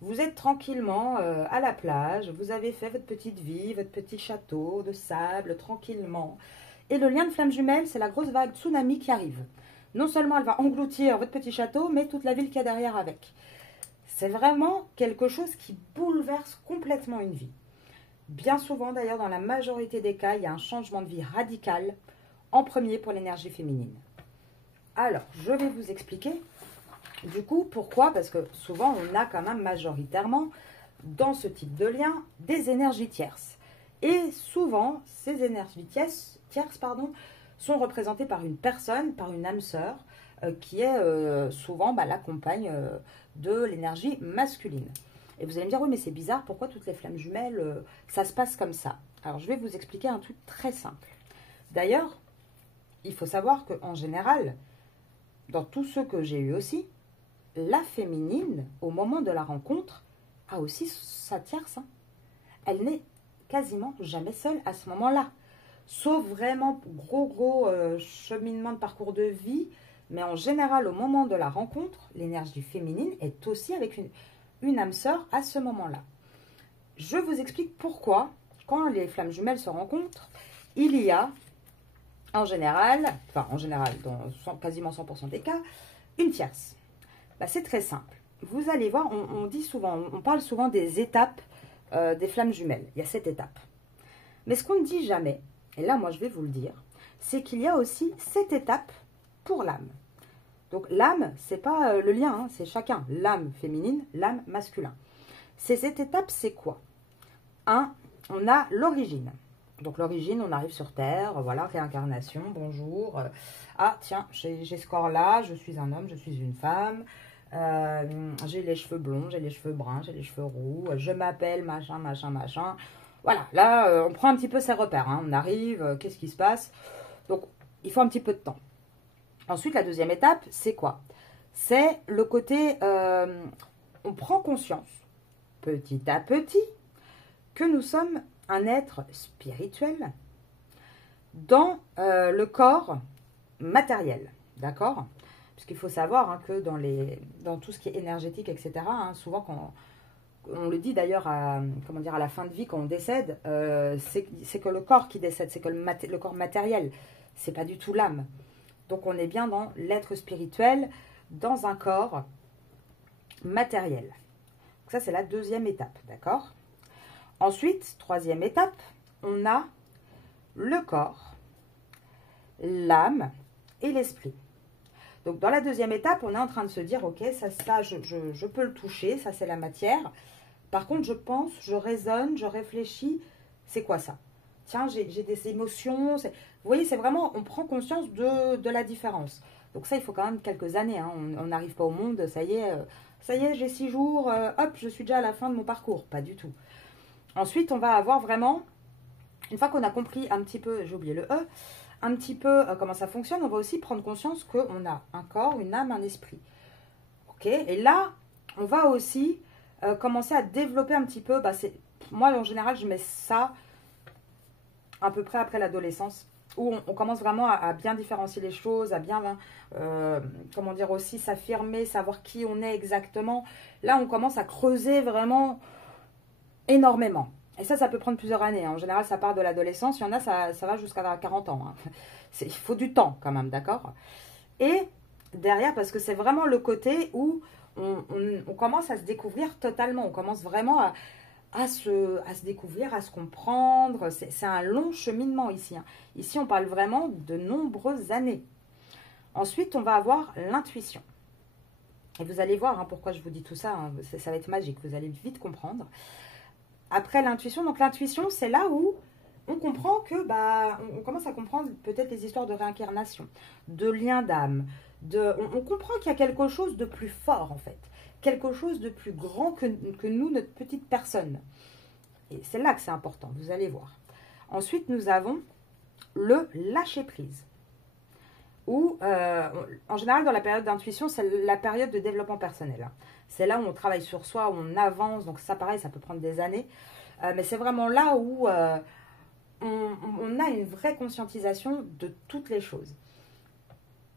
vous êtes tranquillement à la plage, vous avez fait votre petite vie, votre petit château de sable, tranquillement. Et le lien de flamme jumelle, c'est la grosse vague tsunami qui arrive. Non seulement elle va engloutir votre petit château, mais toute la ville qu'il y a derrière avec. C'est vraiment quelque chose qui bouleverse complètement une vie. Bien souvent, d'ailleurs, dans la majorité des cas, il y a un changement de vie radical, en premier pour l'énergie féminine. Alors, je vais vous expliquer. Du coup, pourquoi? Parce que souvent, on a quand même majoritairement, dans ce type de lien, des énergies tierces. Et souvent, ces énergies tierces, sont représentées par une personne, par une âme sœur, qui est souvent la compagne de l'énergie masculine. Et vous allez me dire, oui, mais c'est bizarre, pourquoi toutes les flammes jumelles, ça se passe comme ça? Alors, je vais vous expliquer un truc très simple. D'ailleurs, il faut savoir qu'en général, dans tous ceux que j'ai eus aussi, la féminine, au moment de la rencontre, a aussi sa tierce. Elle n'est quasiment jamais seule à ce moment-là. Sauf vraiment gros cheminement de parcours de vie. Mais en général, au moment de la rencontre, l'énergie féminine est aussi avec une âme sœur à ce moment-là. Je vous explique pourquoi, quand les flammes jumelles se rencontrent, il y a, en général, dans quasiment 100% des cas, une tierce. C'est très simple. Vous allez voir, on dit souvent, on parle souvent des étapes des flammes jumelles. Il y a 7 étapes. Mais ce qu'on ne dit jamais, et là moi je vais vous le dire, c'est qu'il y a aussi 7 étapes pour l'âme. Donc l'âme, c'est pas le lien, c'est chacun. L'âme féminine, l'âme masculin. Ces 7 étapes, c'est quoi? 1, on a l'origine. Donc l'origine, on arrive sur Terre, voilà, réincarnation, bonjour. Ah tiens, j'ai ce corps-là, je suis un homme, je suis une femme. J'ai les cheveux blonds, j'ai les cheveux bruns, j'ai les cheveux roux, je m'appelle machin. Voilà, là, on prend un petit peu ses repères, on arrive, qu'est-ce qui se passe? Donc, il faut un petit peu de temps. Ensuite, la deuxième étape, c'est quoi? C'est le côté, on prend conscience, petit à petit, que nous sommes un être spirituel dans le corps matériel, d'accord? Parce qu'il faut savoir que dans tout ce qui est énergétique, etc., souvent quand on le dit d'ailleurs à la fin de vie, quand on décède, c'est que le corps qui décède, c'est que le corps matériel, c'est pas du tout l'âme. Donc on est bien dans l'être spirituel, dans un corps matériel. Donc ça c'est la deuxième étape, d'accord? Ensuite, troisième étape, on a le corps, l'âme et l'esprit. Donc, dans la deuxième étape, on est en train de se dire, ok, ça je peux le toucher, ça c'est la matière. Par contre, je pense, je raisonne, je réfléchis, c'est quoi ça? Tiens, j'ai des émotions. Vous voyez, c'est vraiment, on prend conscience de la différence. Donc ça, il faut quand même quelques années. On n'arrive pas au monde, ça y est, j'ai 6 jours, hop, je suis déjà à la fin de mon parcours. Pas du tout. Ensuite, on va avoir vraiment, une fois qu'on a compris un petit peu, j'ai oublié le E, un petit peu comment ça fonctionne, on va aussi prendre conscience qu'on a un corps, une âme, un esprit. Ok? Et là, on va aussi commencer à développer un petit peu, moi en général, je mets ça à peu près après l'adolescence, où on commence vraiment à bien différencier les choses, à bien, comment dire aussi, s'affirmer, savoir qui on est exactement. Là, on commence à creuser vraiment énormément. Et ça peut prendre plusieurs années. En général, ça part de l'adolescence. Il y en a, ça va jusqu'à 40 ans. Il faut du temps quand même, d'accord? Et derrière, parce que c'est vraiment le côté où on commence à se découvrir totalement. On commence vraiment à se découvrir, à se comprendre. C'est un long cheminement ici. Ici, on parle vraiment de nombreuses années. Ensuite, on va avoir l'intuition. Et vous allez voir pourquoi je vous dis tout ça. Ça va être magique. Vous allez vite comprendre. Après l'intuition, donc l'intuition, c'est là où on comprend que, on commence à comprendre peut-être les histoires de réincarnation, de lien d'âme, on comprend qu'il y a quelque chose de plus fort en fait, quelque chose de plus grand que nous, notre petite personne. Et c'est là que c'est important, vous allez voir. Ensuite, nous avons le lâcher-prise. Où, en général, dans la période d'intuition, c'est la période de développement personnel. C'est là où on travaille sur soi, où on avance. Donc ça, pareil, ça peut prendre des années. Mais c'est vraiment là où on a une vraie conscientisation de toutes les choses.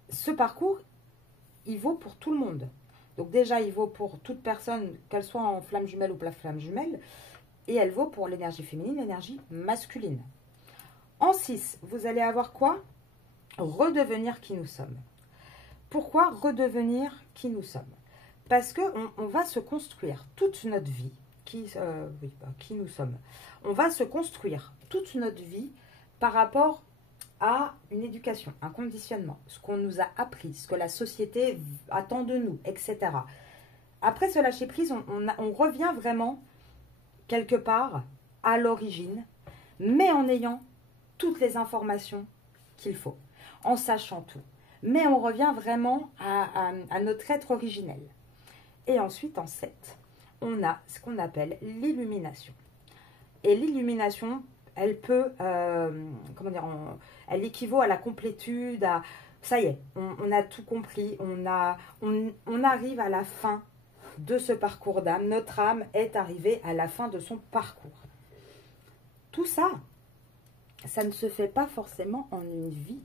Ce parcours, il vaut pour tout le monde. Donc déjà, il vaut pour toute personne, qu'elle soit en flamme jumelle ou pas flamme jumelle. Et elle vaut pour l'énergie féminine, l'énergie masculine. En 6, vous allez avoir quoi? Redevenir qui nous sommes. Pourquoi redevenir qui nous sommes? Parce qu'on va se construire toute notre vie, qui nous sommes. On va se construire toute notre vie par rapport à une éducation, un conditionnement, ce qu'on nous a appris, ce que la société attend de nous, etc. Après ce lâcher prise, on revient vraiment quelque part à l'origine, mais en ayant toutes les informations qu'il faut, en sachant tout. Mais on revient vraiment à notre être originel. Et ensuite, en 7, on a ce qu'on appelle l'illumination. Et l'illumination, elle peut, elle équivaut à la complétude, ça y est, on a tout compris, on arrive à la fin de ce parcours d'âme. Notre âme est arrivée à la fin de son parcours. Tout ça, ça ne se fait pas forcément en une vie.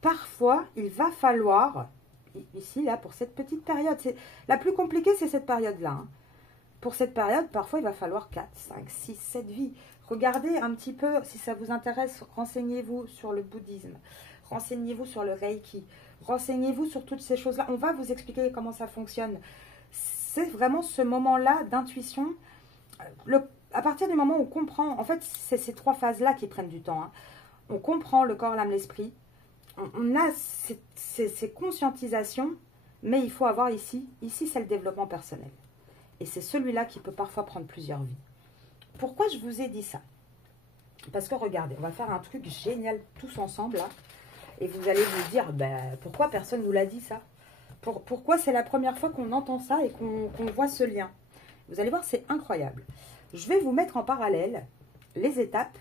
Parfois, il va falloir, ici, là, pour cette petite période, la plus compliquée, c'est cette période-là. Hein. Pour cette période, parfois, il va falloir 4, 5, 6, 7 vies. Regardez un petit peu, si ça vous intéresse, renseignez-vous sur le bouddhisme, renseignez-vous sur le reiki, renseignez-vous sur toutes ces choses-là. On va vous expliquer comment ça fonctionne. C'est vraiment ce moment-là d'intuition. À partir du moment où on comprend, en fait, c'est ces 3 phases-là qui prennent du temps. Hein. On comprend le corps, l'âme, l'esprit. On a ces conscientisations, mais il faut avoir ici c'est le développement personnel. Et c'est celui-là qui peut parfois prendre plusieurs vies. Pourquoi je vous ai dit ça? Parce que regardez, on va faire un truc génial tous ensemble, là. Et vous allez vous dire, pourquoi personne ne nous l'a dit ça? Pourquoi c'est la première fois qu'on entend ça et qu'on voit ce lien? Vous allez voir, c'est incroyable. Je vais vous mettre en parallèle les étapes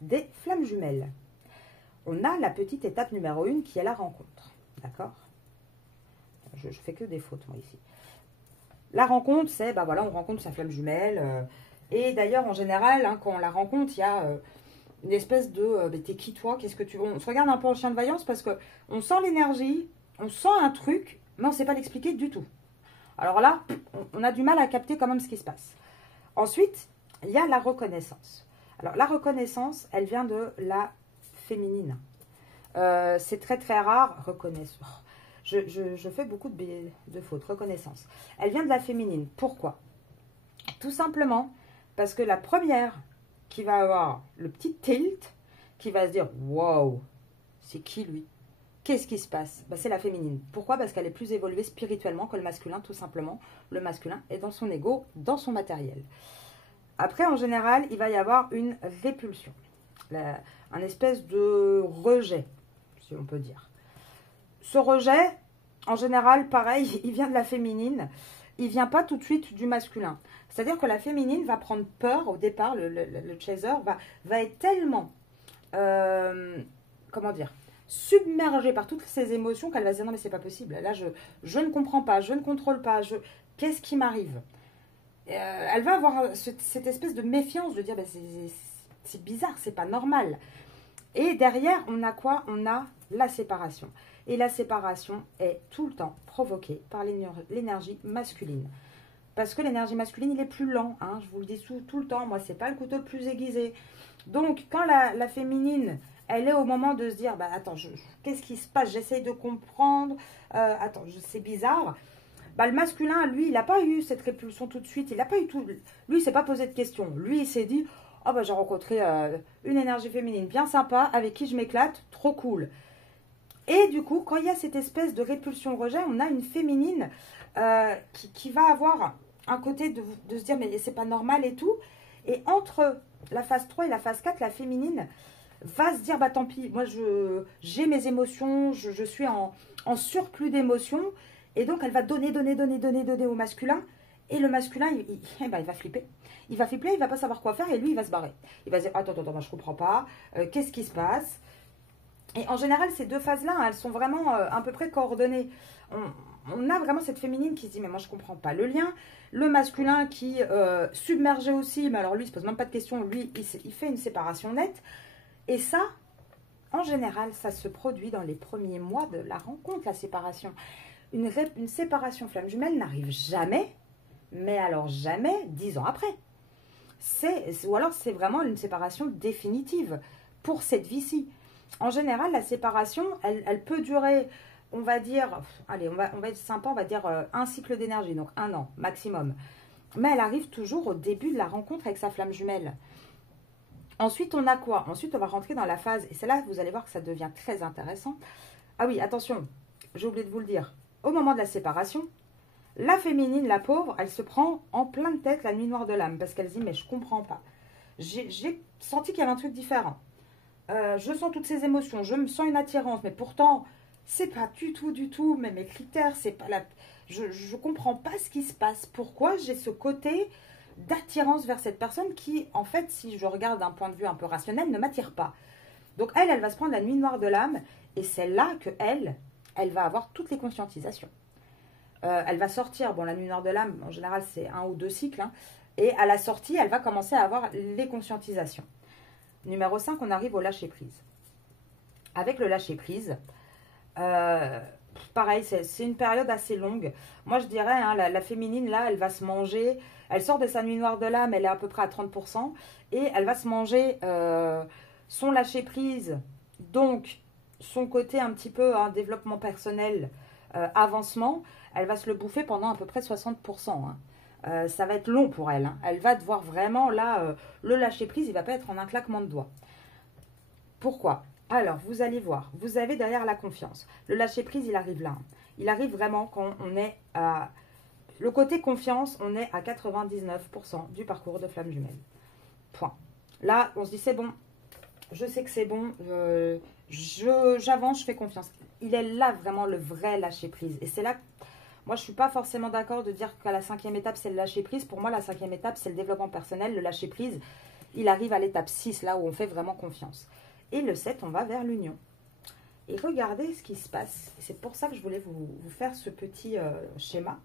des flammes jumelles. On a la petite étape numéro 1 qui est la rencontre. D'accord? Je fais que des fautes, moi, ici. La rencontre, c'est, voilà, on rencontre sa flamme jumelle. Et d'ailleurs, en général, hein, quand on la rencontre, il y a une espèce de, t'es qui toi? Qu'est-ce que tu veux? On se regarde un peu en chien de vaillance parce qu'on sent l'énergie, on sent un truc, mais on ne sait pas l'expliquer du tout. Alors là, on a du mal à capter quand même ce qui se passe. Ensuite, il y a la reconnaissance. Alors, la reconnaissance, elle vient de la féminine. C'est très très rare, reconnaissance. Je fais beaucoup de fautes, reconnaissance. Elle vient de la féminine. Pourquoi? Tout simplement parce que la première qui va avoir le petit tilt, qui va se dire « Wow, c'est qui lui? Qu'est-ce qui se passe ?» C'est la féminine. Pourquoi? Parce qu'elle est plus évoluée spirituellement que le masculin, tout simplement. Le masculin est dans son ego, dans son matériel. Après, en général, il va y avoir une répulsion. Un espèce de rejet, si on peut dire. Ce rejet, en général, pareil, il vient de la féminine. Il ne vient pas tout de suite du masculin. C'est-à-dire que la féminine va prendre peur au départ, le chaser va être tellement, submergée par toutes ces émotions qu'elle va se dire non mais c'est pas possible. Là, je ne comprends pas, je ne contrôle pas, qu'est-ce qui m'arrive? Elle va avoir cette espèce de méfiance de dire c'est bizarre, c'est pas normal. Et derrière, on a quoi? On a la séparation. Et la séparation est tout le temps provoquée par l'énergie masculine. Parce que l'énergie masculine, il est plus lent. Hein, je vous le dis tout le temps. Moi, c'est pas le couteau le plus aiguisé. Donc, quand la féminine, elle est au moment de se dire, attends, qu'est-ce qui se passe? J'essaye de comprendre. Attends, c'est bizarre. Le masculin, lui, il n'a pas eu cette répulsion tout de suite. Il n'a pas eu tout. Lui, il ne s'est pas posé de questions. Lui, il s'est dit, j'ai rencontré une énergie féminine bien sympa, avec qui je m'éclate, trop cool. Et du coup, quand il y a cette espèce de répulsion-rejet, on a une féminine qui va avoir un côté de se dire, mais c'est pas normal et tout. Et entre la phase 3 et la phase 4, la féminine va se dire, tant pis, moi j'ai mes émotions, je suis en surplus d'émotions. Et donc, elle va donner au masculin. Et le masculin, il va flipper. Il va flipper, il va pas savoir quoi faire et lui, il va se barrer. Il va se dire, attends, moi, je comprends pas. Qu'est-ce qui se passe? Et en général, ces deux phases-là, elles sont vraiment à peu près coordonnées. On a vraiment cette féminine qui se dit, mais moi, je comprends pas le lien. Le masculin qui, submergé aussi, mais alors lui, il se pose même pas de questions. Lui, il fait une séparation nette. Et ça, en général, ça se produit dans les premiers mois de la rencontre, la séparation. une séparation flamme jumelle n'arrive jamais, mais alors jamais 10 ans après. Ou alors c'est vraiment une séparation définitive pour cette vie-ci. En général, la séparation, elle peut durer, on va dire, allez, on va être sympa, on va dire un cycle d'énergie, donc 1 an maximum. Mais elle arrive toujours au début de la rencontre avec sa flamme jumelle. Ensuite, on a quoi? Ensuite, on va rentrer dans la phase, et c'est là que vous allez voir que ça devient très intéressant. Ah oui, attention, j'ai oublié de vous le dire. Au moment de la séparation, la féminine, la pauvre, elle se prend en pleine tête la nuit noire de l'âme, parce qu'elle se dit, mais je comprends pas. J'ai senti qu'il y avait un truc différent. Je sens toutes ces émotions, je me sens une attirance, mais pourtant, c'est pas du tout, mais mes critères, c'est pas la... Je comprends pas ce qui se passe. Pourquoi j'ai ce côté d'attirance vers cette personne qui, en fait, si je regarde d'un point de vue un peu rationnel, ne m'attire pas. Donc elle va se prendre la nuit noire de l'âme, et c'est là que elle va avoir toutes les conscientisations. Elle va sortir, bon, la nuit noire de l'âme, en général, c'est 1 ou 2 cycles, hein, et à la sortie, elle va commencer à avoir les conscientisations. Numéro 5, on arrive au lâcher-prise. Avec le lâcher-prise, pareil, c'est une période assez longue. Moi, je dirais, hein, la féminine, là, elle va se manger. Elle sort de sa nuit noire de l'âme, elle est à peu près à 30%. Et elle va se manger son lâcher-prise, donc son côté un petit peu hein, développement personnel, avancement. Elle va se le bouffer pendant à peu près 60%. Hein. Ça va être long pour elle. Hein. Elle va devoir vraiment, là, le lâcher-prise, il ne va pas être en un claquement de doigts. Pourquoi ? Alors, vous allez voir, vous avez derrière la confiance. Le lâcher-prise, il arrive là. Hein. Il arrive vraiment quand on est à... Le côté confiance, on est à 99% du parcours de flamme jumelle. Point. Là, on se dit, c'est bon, je sais que c'est bon, j'avance, je fais confiance. Il est là vraiment le vrai lâcher-prise. Et c'est là que moi, je ne suis pas forcément d'accord de dire qu'à la 5e étape, c'est le lâcher-prise. Pour moi, la 5e étape, c'est le développement personnel. Le lâcher-prise, il arrive à l'étape 6, là où on fait vraiment confiance. Et le 7, on va vers l'union. Et regardez ce qui se passe. C'est pour ça que je voulais vous faire ce petit schéma.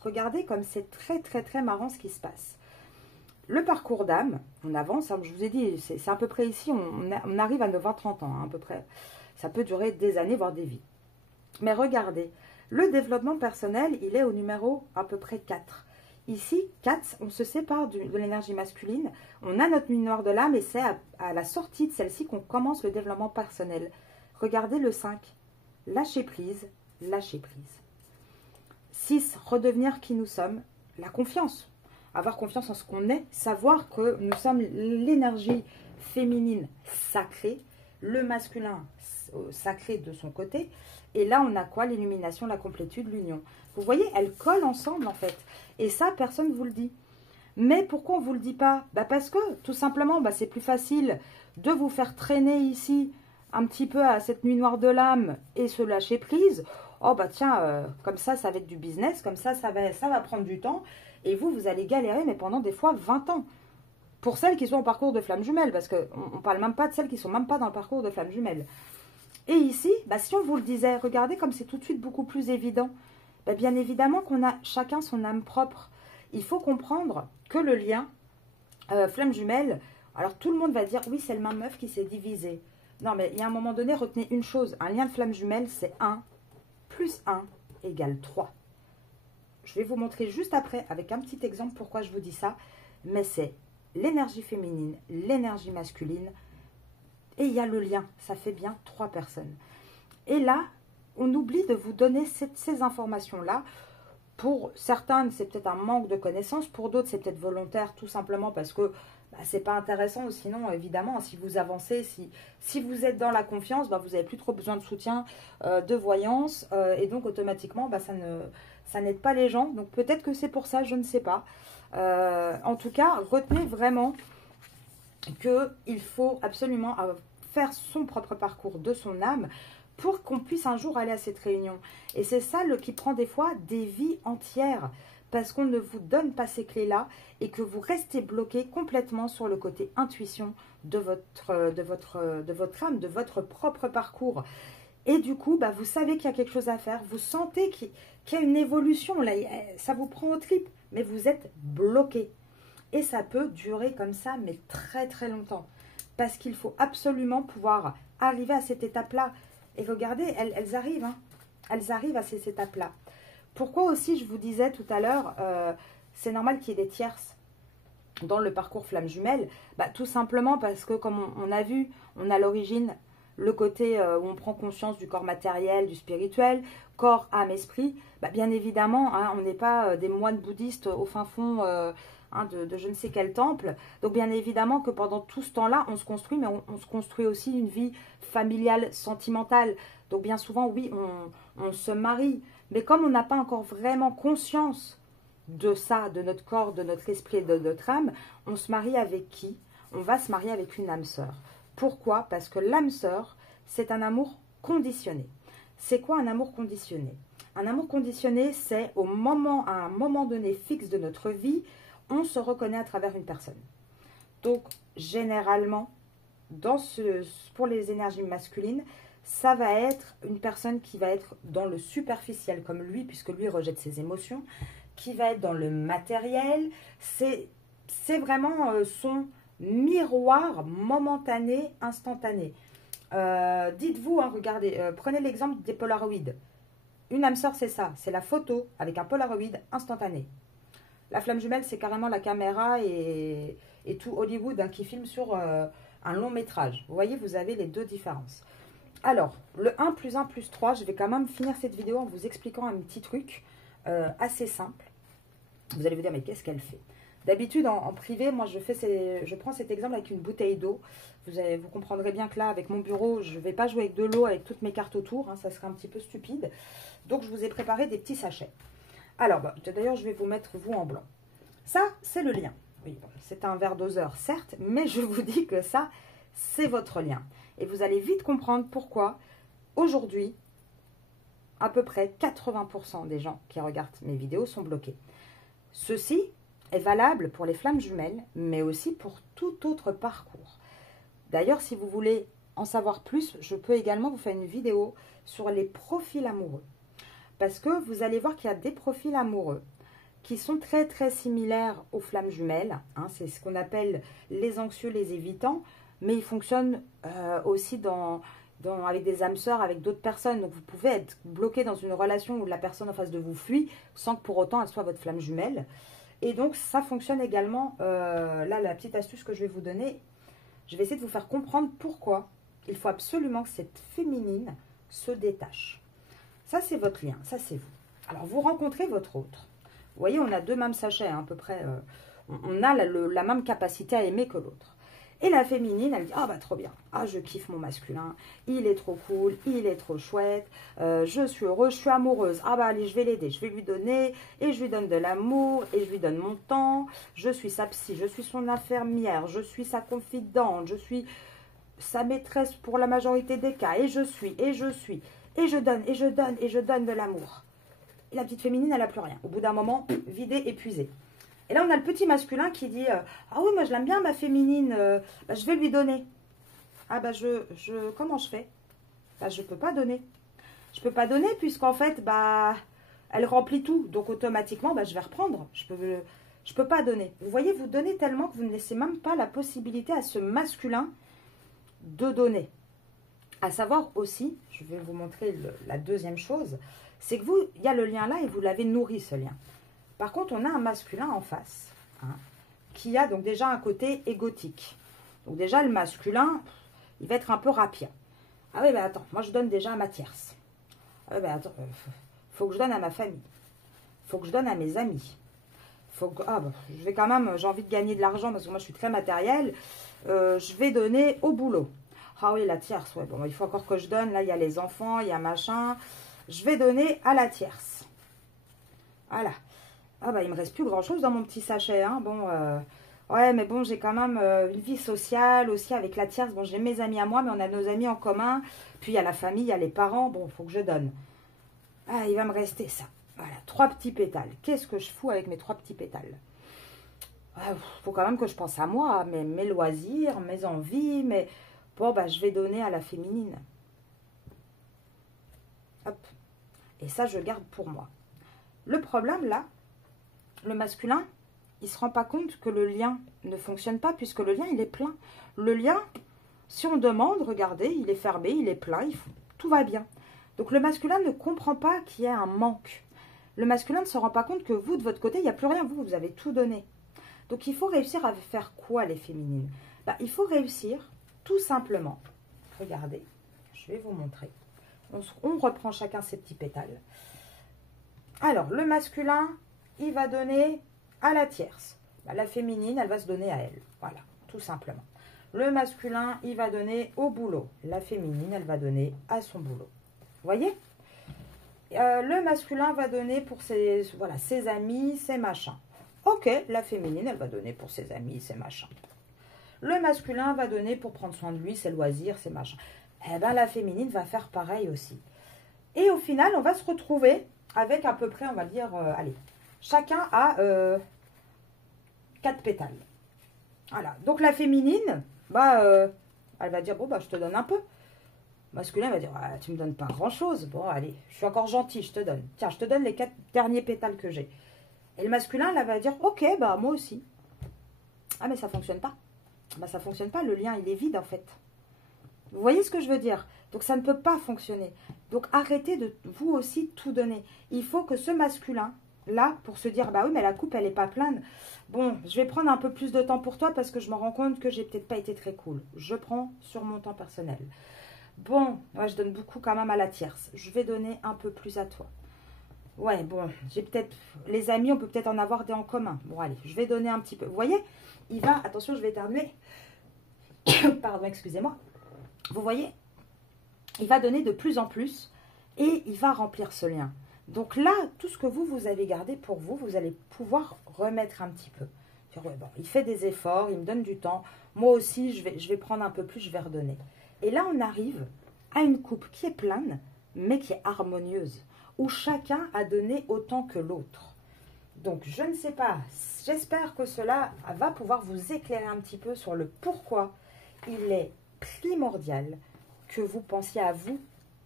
Regardez comme c'est très marrant ce qui se passe. Le parcours d'âme, on avance, hein, je vous ai dit, c'est à peu près ici, on arrive à nos 20-30 ans, hein, à peu près. Ça peut durer des années, voire des vies. Mais regardez, le développement personnel, il est au numéro à peu près 4. Ici, 4, on se sépare de l'énergie masculine, on a notre nuit noire de l'âme et c'est à la sortie de celle-ci qu'on commence le développement personnel. Regardez le 5, lâcher prise, lâcher prise. 6, redevenir qui nous sommes, la confiance. Avoir confiance en ce qu'on est, savoir que nous sommes l'énergie féminine sacrée, le masculin sacré de son côté. Et là, on a quoi? L'illumination, la complétude, l'union. Vous voyez, elles collent ensemble en fait. Et ça, personne ne vous le dit. Mais pourquoi on ne vous le dit pas? Parce que, tout simplement, c'est plus facile de vous faire traîner ici un petit peu à cette nuit noire de l'âme et se lâcher prise. Oh tiens, comme ça va être du business, comme ça va prendre du temps. Et vous allez galérer, mais pendant des fois 20 ans. Pour celles qui sont en parcours de flamme jumelle, parce qu'on ne parle même pas de celles qui ne sont même pas dans le parcours de flamme jumelle. Et ici, si on vous le disait, regardez comme c'est tout de suite beaucoup plus évident. Bien évidemment qu'on a chacun son âme propre. Il faut comprendre que le lien flamme jumelle, alors tout le monde va dire, oui, c'est le même meuf qui s'est divisé. Non, mais il y a un moment donné, retenez une chose, un lien de flamme jumelle, c'est 1 plus 1 égale 3. Je vais vous montrer juste après, avec un petit exemple, pourquoi je vous dis ça. Mais c'est l'énergie féminine, l'énergie masculine, et il y a le lien. Ça fait bien 3 personnes. Et là, on oublie de vous donner ces informations-là. Pour certains, c'est peut-être un manque de connaissances. Pour d'autres, c'est peut-être volontaire, tout simplement parce que c'est pas intéressant. Sinon, évidemment, si vous avancez, si vous êtes dans la confiance, vous n'avez plus trop besoin de soutien, de voyance. Et donc, automatiquement, ça n'aide pas les gens. Donc, peut-être que c'est pour ça, je ne sais pas. En tout cas, retenez vraiment qu'il faut absolument faire son propre parcours de son âme pour qu'on puisse un jour aller à cette réunion. Et c'est ça qui prend des fois des vies entières, parce qu'on ne vous donne pas ces clés-là et que vous restez bloqué complètement sur le côté intuition de votre âme, de votre propre parcours. Et du coup, vous savez qu'il y a quelque chose à faire, vous sentez qu'il y a une évolution, là, ça vous prend aux tripes, mais vous êtes bloqué. Et ça peut durer comme ça, mais très longtemps. Parce qu'il faut absolument pouvoir arriver à cette étape-là. Et regardez, elles arrivent. Hein. elles arrivent à ces étapes-là. Pourquoi aussi, je vous disais tout à l'heure, c'est normal qu'il y ait des tierces dans le parcours flamme jumelle, tout simplement parce que comme on a vu, on a l'origine, le côté où on prend conscience du corps matériel, du spirituel, corps, âme, esprit. Bien évidemment, hein, on n'est pas des moines bouddhistes au fin fond de je ne sais quel temple. Donc bien évidemment que pendant tout ce temps-là, on se construit, mais on se construit aussi une vie familiale, sentimentale. Donc bien souvent, oui, on se marie. Mais comme on n'a pas encore vraiment conscience de ça, de notre corps, de notre esprit et de notre âme, on se marie avec qui? On va se marier avec une âme sœur. Pourquoi? Parce que l'âme sœur, c'est un amour conditionné. C'est quoi un amour conditionné? Un amour conditionné, c'est à un moment donné fixe de notre vie, on se reconnaît à travers une personne. Donc, généralement, pour les énergies masculines, ça va être une personne qui va être dans le superficiel comme lui, puisque lui rejette ses émotions, qui va être dans le matériel. C'est vraiment son miroir momentané, instantané. Dites-vous, hein, regardez, prenez l'exemple des Polaroids. Une âme sœur, c'est ça, c'est la photo avec un Polaroid instantané. La flamme jumelle, c'est carrément la caméra et tout Hollywood hein, qui filme sur un long métrage. Vous voyez, vous avez les deux différences. Alors, le 1 plus 1 plus 3, je vais quand même finir cette vidéo en vous expliquant un petit truc assez simple. Vous allez vous dire, mais qu'est-ce qu'elle fait? D'habitude, en privé, moi, je prends cet exemple avec une bouteille d'eau. Vous comprendrez bien que là, avec mon bureau, je ne vais pas jouer avec de l'eau, avec toutes mes cartes autour. Hein, ça serait un petit peu stupide. Donc, je vous ai préparé des petits sachets. Alors, d'ailleurs, je vais vous mettre, vous, en blanc. Ça, c'est le lien. Oui, bon, c'est un verre doseur, certes, mais je vous dis que ça, c'est votre lien. Et vous allez vite comprendre pourquoi, aujourd'hui, à peu près 80% des gens qui regardent mes vidéos sont bloqués. Ceci est valable pour les flammes jumelles, mais aussi pour tout autre parcours. D'ailleurs, si vous voulez en savoir plus, je peux également vous faire une vidéo sur les profils amoureux. Parce que vous allez voir qu'il y a des profils amoureux qui sont très très similaires aux flammes jumelles. Hein, c'est ce qu'on appelle les anxieux, les évitants, mais ils fonctionnent aussi avec des âmes sœurs, avec d'autres personnes. Donc vous pouvez être bloqué dans une relation où la personne en face de vous fuit, sans que pour autant elle soit votre flamme jumelle. Et donc ça fonctionne également, là la petite astuce que je vais vous donner, je vais essayer de vous faire comprendre pourquoi il faut absolument que cette féminine se détache. Ça c'est votre lien, ça c'est vous. Alors vous rencontrez votre autre. Vous voyez, on a deux mêmes sachets hein, à peu près, on a la même capacité à aimer que l'autre. Et la féminine, elle dit, ah bah trop bien, ah je kiffe mon masculin, il est trop cool, il est trop chouette, je suis heureuse, je suis amoureuse, ah bah allez je vais l'aider, je vais lui donner, et je lui donne de l'amour, et je lui donne mon temps, je suis sa psy, je suis son infirmière, je suis sa confidente, je suis sa maîtresse pour la majorité des cas, et je donne, et je donne, et je donne de l'amour. Et la petite féminine, elle n'a plus rien, au bout d'un moment, vidée, épuisée. Et là, on a le petit masculin qui dit ah oui, moi je l'aime bien, ma féminine, je vais lui donner. Ah comment je fais? Je ne peux pas donner. Je ne peux pas donner puisqu'en fait, elle remplit tout. Donc automatiquement, je vais reprendre. Je peux pas donner. Vous voyez, vous donnez tellement que vous ne laissez même pas la possibilité à ce masculin de donner. À savoir aussi, je vais vous montrer la deuxième chose, c'est que il y a le lien là et vous l'avez nourri ce lien. Par contre, on a un masculin en face, hein, qui a donc déjà un côté égotique. Donc déjà, le masculin, il va être un peu rapia. Ah oui, attends, moi je donne déjà à ma tierce. Ah oui, attends, faut que je donne à ma famille. Faut que je donne à mes amis. Je vais quand même, j'ai envie de gagner de l'argent parce que moi je suis très matérielle. Je vais donner au boulot. Ah oui, la tierce, ouais, bon, il faut encore que je donne. Là, il y a les enfants, il y a machin. Je vais donner à la tierce. Voilà. Ah il me reste plus grand chose dans mon petit sachet. Hein. Bon, ouais, mais bon, j'ai quand même une vie sociale aussi avec la tierce. Bon, j'ai mes amis à moi, mais on a nos amis en commun. Puis il y a la famille, il y a les parents. Bon, il faut que je donne. Ah, il va me rester ça. Voilà, 3 petits pétales. Qu'est-ce que je fous avec mes 3 petits pétales? Faut quand même que je pense à moi, mes loisirs, mes envies, mais bon, je vais donner à la féminine. Hop. Et ça, je garde pour moi. Le problème, là, le masculin, il ne se rend pas compte que le lien ne fonctionne pas puisque le lien, il est plein. Le lien, si on demande, regardez, il est fermé, il est plein, tout va bien. Donc le masculin ne comprend pas qu'il y a un manque. Le masculin ne se rend pas compte que vous, de votre côté, il n'y a plus rien. Vous avez tout donné. Donc il faut réussir à faire quoi, les féminines? Il faut réussir tout simplement. Regardez, je vais vous montrer. On reprend chacun ses petits pétales. Alors, le masculin, il va donner à la tierce. La féminine, elle va se donner à elle. Voilà, tout simplement. Le masculin, il va donner au boulot. La féminine, elle va donner à son boulot. Vous voyez? Le masculin va donner pour ses amis, ses machins. Ok, la féminine, elle va donner pour ses amis, ses machins. Le masculin va donner pour prendre soin de lui, ses loisirs, ses machins. Eh bien, la féminine va faire pareil aussi. Et au final, on va se retrouver avec à peu près, on va dire, allez, chacun a 4 pétales. Voilà. Donc, la féminine, elle va dire, bon, je te donne un peu. Le masculin va dire, ah, tu me donnes pas grand-chose. Bon, allez, je suis encore gentil, je te donne. Tiens, je te donne les 4 derniers pétales que j'ai. Et le masculin, là, va dire, ok, moi aussi. Ah, mais ça fonctionne pas. Ça fonctionne pas, le lien, il est vide, en fait. Vous voyez ce que je veux dire? Donc, ça ne peut pas fonctionner. Donc, arrêtez de vous aussi tout donner. Il faut que ce masculin, là, pour se dire, bah oui, mais la coupe, elle n'est pas pleine. Bon, je vais prendre un peu plus de temps pour toi parce que je me rends compte que j'ai peut-être pas été très cool. Je prends sur mon temps personnel. Bon, ouais, je donne beaucoup quand même à la tierce. Je vais donner un peu plus à toi. Ouais, bon, j'ai peut-être... Les amis, on peut peut-être en avoir des en commun. Bon, allez, je vais donner un petit peu. Vous voyez? Il va... Attention, je vais éternuer. Pardon, excusez-moi. Vous voyez? Il va donner de plus en plus et il va remplir ce lien. Donc là, tout ce que vous avez gardé pour vous, vous allez pouvoir remettre un petit peu. Dire, ouais, bon, il fait des efforts, il me donne du temps. Moi aussi, je vais prendre un peu plus, je vais redonner. Et là, on arrive à une coupe qui est pleine, mais qui est harmonieuse, où chacun a donné autant que l'autre. Donc, je ne sais pas, j'espère que cela va pouvoir vous éclairer un petit peu sur le pourquoi il est primordial que vous pensiez à vous,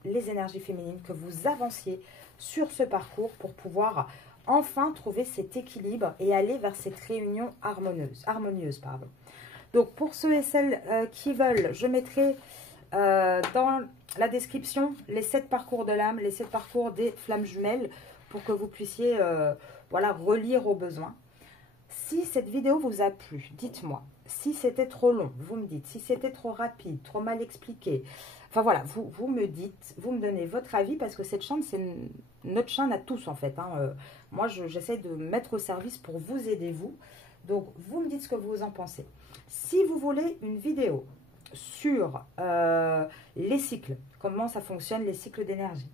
les énergies féminines, que vous avanciez sur ce parcours pour pouvoir enfin trouver cet équilibre et aller vers cette réunion harmonieuse. Donc, pour ceux et celles qui veulent, je mettrai dans la description les 7 parcours de l'âme, les 7 parcours des flammes jumelles pour que vous puissiez relire au besoin. Si cette vidéo vous a plu, dites-moi. Si c'était trop long, vous me dites. Si c'était trop rapide, trop mal expliqué. Enfin voilà, vous me dites, vous me donnez votre avis parce que cette chaîne, c'est notre chaîne à tous en fait. Moi, j'essaie de me mettre au service pour vous aider vous. Donc, vous me dites ce que vous en pensez. Si vous voulez une vidéo sur les cycles, comment ça fonctionne, les cycles d'énergie.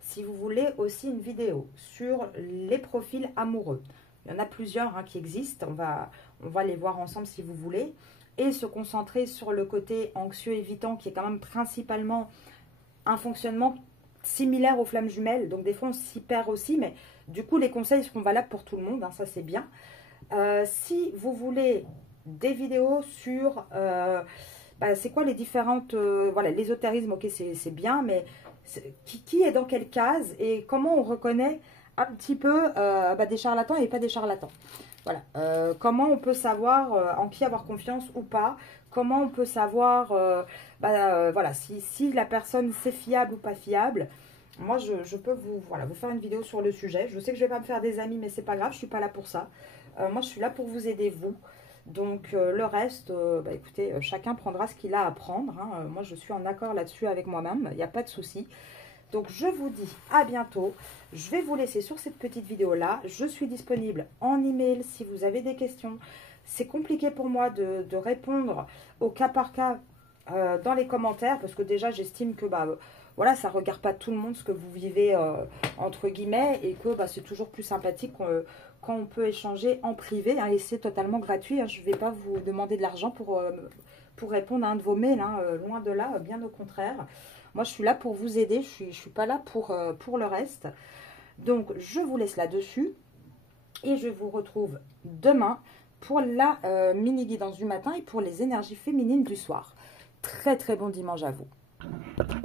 Si vous voulez aussi une vidéo sur les profils amoureux, il y en a plusieurs qui existent, on va les voir ensemble si vous voulez, et se concentrer sur le côté anxieux évitant qui est quand même principalement un fonctionnement similaire aux flammes jumelles, donc des fois on s'y perd aussi, mais du coup les conseils seront valables pour tout le monde, ça c'est bien. Si vous voulez des vidéos sur... c'est quoi les différentes... l'ésotérisme, ok, c'est bien, mais qui est dans quelle case et comment on reconnaît un petit peu des charlatans et pas des charlatans. Voilà. Comment on peut savoir en qui avoir confiance ou pas. Comment on peut savoir si la personne c'est fiable ou pas fiable. Moi, je peux vous faire une vidéo sur le sujet. Je sais que je ne vais pas me faire des amis, mais c'est pas grave, je ne suis pas là pour ça. Moi, je suis là pour vous aider, vous. Donc, le reste, écoutez, chacun prendra ce qu'il a à prendre. Moi, je suis en accord là-dessus avec moi-même. Il n'y a pas de souci. Donc, je vous dis à bientôt. Je vais vous laisser sur cette petite vidéo-là. Je suis disponible en email si vous avez des questions. C'est compliqué pour moi de répondre au cas par cas dans les commentaires parce que déjà, j'estime que ça ne regarde pas tout le monde ce que vous vivez entre guillemets et que c'est toujours plus sympathique quand on peut échanger en privé et c'est totalement gratuit. Je ne vais pas vous demander de l'argent pour répondre à un de vos mails, loin de là, bien au contraire. Moi, je suis là pour vous aider, je suis pas là pour le reste. Donc, je vous laisse là-dessus et je vous retrouve demain pour la mini-guidance du matin et pour les énergies féminines du soir. Très, très bon dimanche à vous.